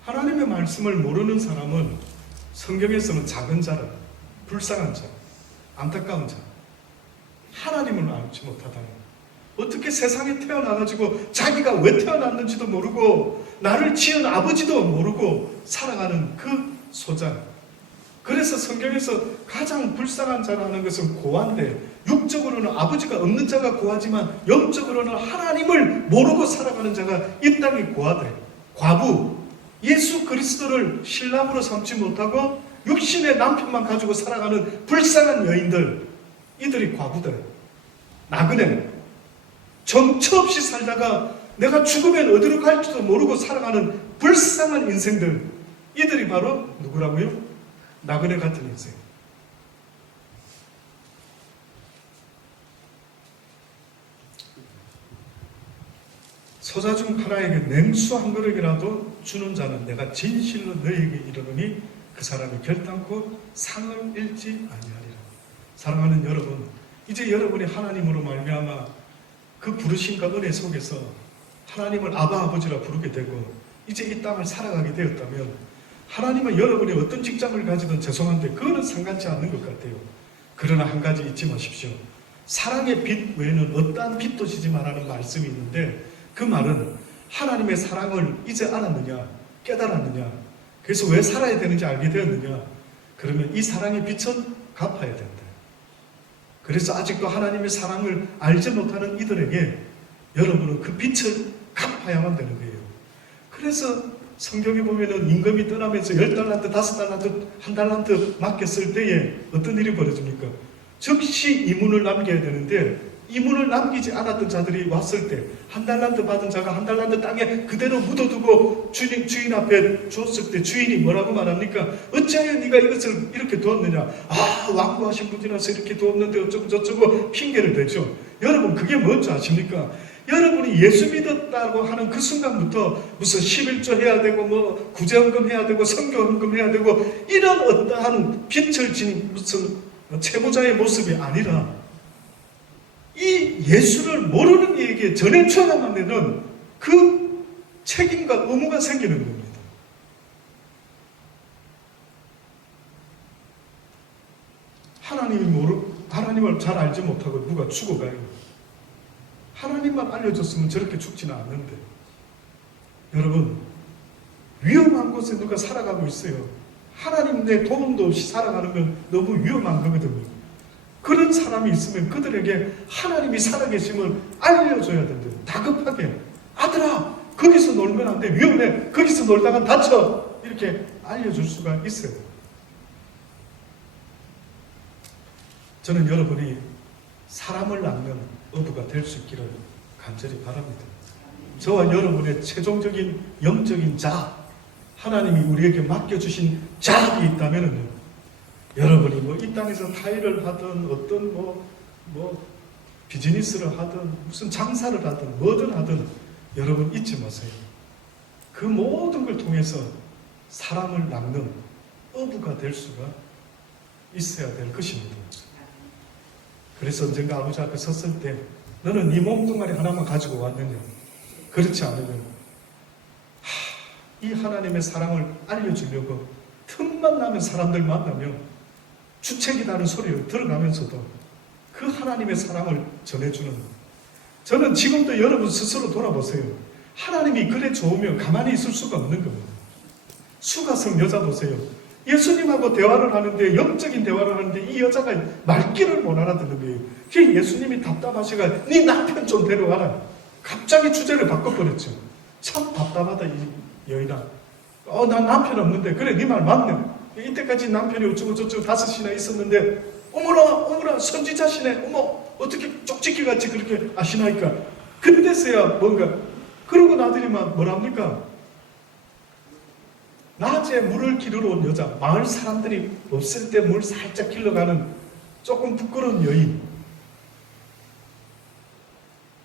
하나님의 말씀을 모르는 사람은 성경에서는 작은 자라, 불쌍한 자, 안타까운 자, 하나님을 알지 못하다니. 어떻게 세상에 태어나가지고 자기가 왜 태어났는지도 모르고 나를 지은 아버지도 모르고 살아가는 그 소자. 그래서 성경에서 가장 불쌍한 자라는 것은 고아인데 육적으로는 아버지가 없는 자가 고아지만 영적으로는 하나님을 모르고 살아가는 자가 이 땅에 고아돼. 과부. 예수 그리스도를 신랑으로 삼지 못하고 육신의 남편만 가지고 살아가는 불쌍한 여인들. 이들이 과부다. 나그네. 정처 없이 살다가 내가 죽으면 어디로 갈지도 모르고 살아가는 불쌍한 인생들. 이들이 바로 누구라고요? 나그네 같은 인생. 소자 중 하나에게 냉수 한 그릇이라도 주는 자는 내가 진실로 너희에게 이르노니 그 사람이 결단코 상을 잃지 아니하리라. 사랑하는 여러분, 이제 여러분이 하나님으로 말미암아 그 부르심과 은혜 속에서 하나님을 아바 아버지라 부르게 되고 이제 이 땅을 살아가게 되었다면 하나님은 여러분이 어떤 직장을 가지든 죄송한데 그거는 상관치 않는 것 같아요. 그러나 한 가지 잊지 마십시오. 사랑의 빛 외에는 어떠한 빛도 지지 말라는 말씀이 있는데 그 말은 하나님의 사랑을 이제 알았느냐, 깨달았느냐, 그래서 왜 살아야 되는지 알게 되었느냐, 그러면 이 사랑의 빛은 갚아야 된다. 그래서 아직도 하나님의 사랑을 알지 못하는 이들에게 여러분은 그 빛을 갚아야만 되는 거예요. 그래서 성경에 보면은 임금이 떠나면서 10달란트, 5달란트, 1달란트 맡겼을 때에 어떤 일이 벌어집니까? 즉시 이문을 남겨야 되는데 이문을 남기지 않았던 자들이 왔을 때 1달란트 받은 자가 1달란트 땅에 그대로 묻어두고 주인 앞에 줬을 때 주인이 뭐라고 말합니까? 어찌하여 네가 이것을 이렇게 두었느냐? 아, 완고하신 분이라서 이렇게 두었는데 어쩌고 저쩌고 핑계를 대죠. 여러분, 그게 뭔지 아십니까? 여러분이 예수 믿었다고 하는 그 순간부터 무슨 11조 해야 되고 뭐 구제헌금 해야 되고 선교헌금 해야 되고 이런 어떠한 빛을 진 무슨 채무자의 모습이 아니라 이 예수를 모르는 이에게 전해줘야만 되는 그 책임과 의무가 생기는 겁니다. 하나님을 잘 알지 못하고 누가 죽어가요. 하나님만 알려줬으면 저렇게 죽지는 않는데. 여러분, 위험한 곳에 누가 살아가고 있어요. 하나님 내 도움도 없이 살아가면 너무 위험한 거거든요. 그런 사람이 있으면 그들에게 하나님이 살아계심을 알려줘야 된대요. 다급하게. 아들아, 거기서 놀면 안 돼. 위험해. 거기서 놀다가 다쳐. 이렇게 알려줄 수가 있어요. 저는 여러분이 사람을 낳는 어부가 될 수 있기를 간절히 바랍니다. 저와 여러분의 최종적인 영적인 자아, 하나님이 우리에게 맡겨주신 자학이 있다면요, 여러분이 뭐 이 땅에서 타일을 하든 어떤 뭐 비즈니스를 하든 무슨 장사를 하든 뭐든 하든 여러분 잊지 마세요. 그 모든 걸 통해서 사람을 낳는 어부가 될 수가 있어야 될 것입니다. 그래서 언젠가 아버지 앞에 섰을 때 너는 네 몸뚱아리 하나만 가지고 왔느냐? 그렇지 않으면 이 하나님의 사랑을 알려주려고 틈만 나면 사람들 만나면 주책이라는 소리를 들어가면서도 그 하나님의 사랑을 전해주는, 저는 지금도 여러분 스스로 돌아보세요. 하나님이 그래 좋으면 가만히 있을 수가 없는 겁니다. 수가성 여자 보세요. 예수님하고 대화를 하는데, 영적인 대화를 하는데 이 여자가 말귀를 못 알아듣는 거예요. 그게 예수님이 답답하시가 네 남편 좀 데려와라. 갑자기 주제를 바꿔버렸죠. 참 답답하다 이 여인아. 나 남편 없는데. 그래, 네 말 맞네. 이때까지 남편이 어쩌고 저쩌고 5이나 있었는데 어머나 선지자시네. 어머, 어떻게 쪽집기같이 그렇게 아시나이까. 그때서야 뭔가. 그러고 나더니만 뭐랍니까? 낮에 물을 기르러 온 여자, 마을 사람들이 없을 때 물 살짝 길러가는 조금 부끄러운 여인.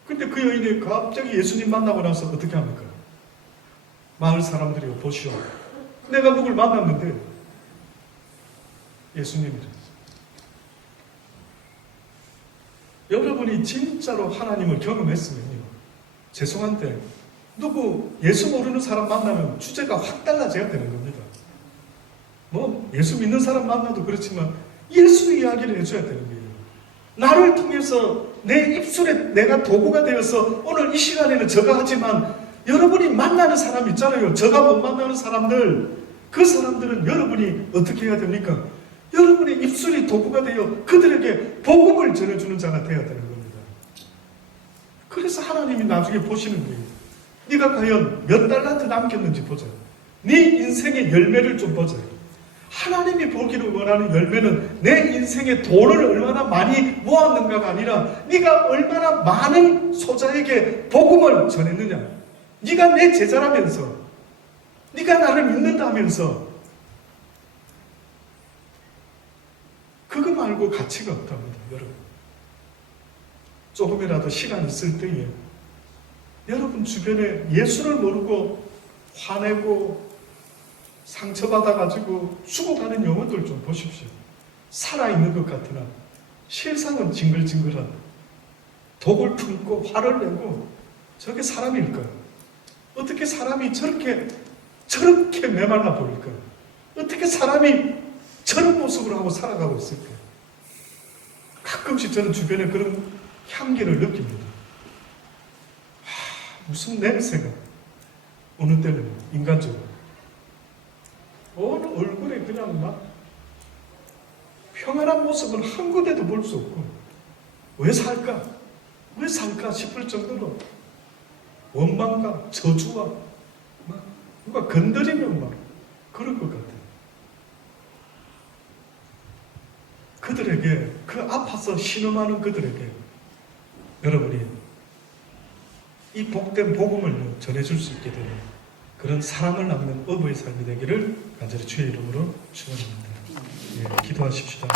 근데 그 여인이 갑자기 예수님 만나고 나서 어떻게 합니까? 마을 사람들이 보시오. 내가 누굴 만났는데 예수님이래. 여러분이 진짜로 하나님을 경험했으면요, 죄송한데 누구 예수 모르는 사람 만나면 주제가 확 달라져야 되는 겁니다. 뭐 예수 믿는 사람 만나도 그렇지만 예수 이야기를 해줘야 되는 거예요. 나를 통해서 내 입술에 내가 도구가 되어서 오늘 이 시간에는 저가 하지만 여러분이 만나는 사람 있잖아요. 저가 못 만나는 사람들, 그 사람들은 여러분이 어떻게 해야 됩니까? 여러분의 입술이 도구가 되어 그들에게 복음을 전해주는 자가 되어야 되는 겁니다. 그래서 하나님이 나중에 보시는 거예요. 네가 과연 몇 달란트 남겼는지 보자. 네 인생의 열매를 좀 보자. 하나님이 보기를 원하는 열매는 내 인생에 돈을 얼마나 많이 모았는가가 아니라 네가 얼마나 많은 소자에게 복음을 전했느냐. 네가 내 제자라면서, 네가 나를 믿는다면서, 그거 말고 가치가 없답니다, 여러분. 조금이라도 시간 있을 때에 여러분 주변에 예수를 모르고 화내고 상처받아가지고 죽어가는 영혼들 좀 보십시오. 살아있는 것 같으나 실상은 징글징글한, 독을 품고 화를 내고, 저게 사람일까요? 어떻게 사람이 저렇게 메말라 보일까요? 어떻게 사람이 저런 모습으로 하고 살아가고 있을까요? 가끔씩 저는 주변에 그런 향기를 느낍니다. 무슨 냄새가, 어느 때는 인간적으로 어느 얼굴에 그냥 막 평안한 모습은 한 군데도 볼 수 없고, 왜 살까? 왜 살까 싶을 정도로 원망과 저주와 막 누가 건드리면 막 그럴 것 같아요. 그들에게, 그 아파서 신음하는 그들에게 여러분이 이 복된 복음을 전해줄 수 있게 되는 그런 사랑을 나누는 어부의 삶이 되기를 간절히 주의 이름으로 축원합니다. 예, 기도하십시다.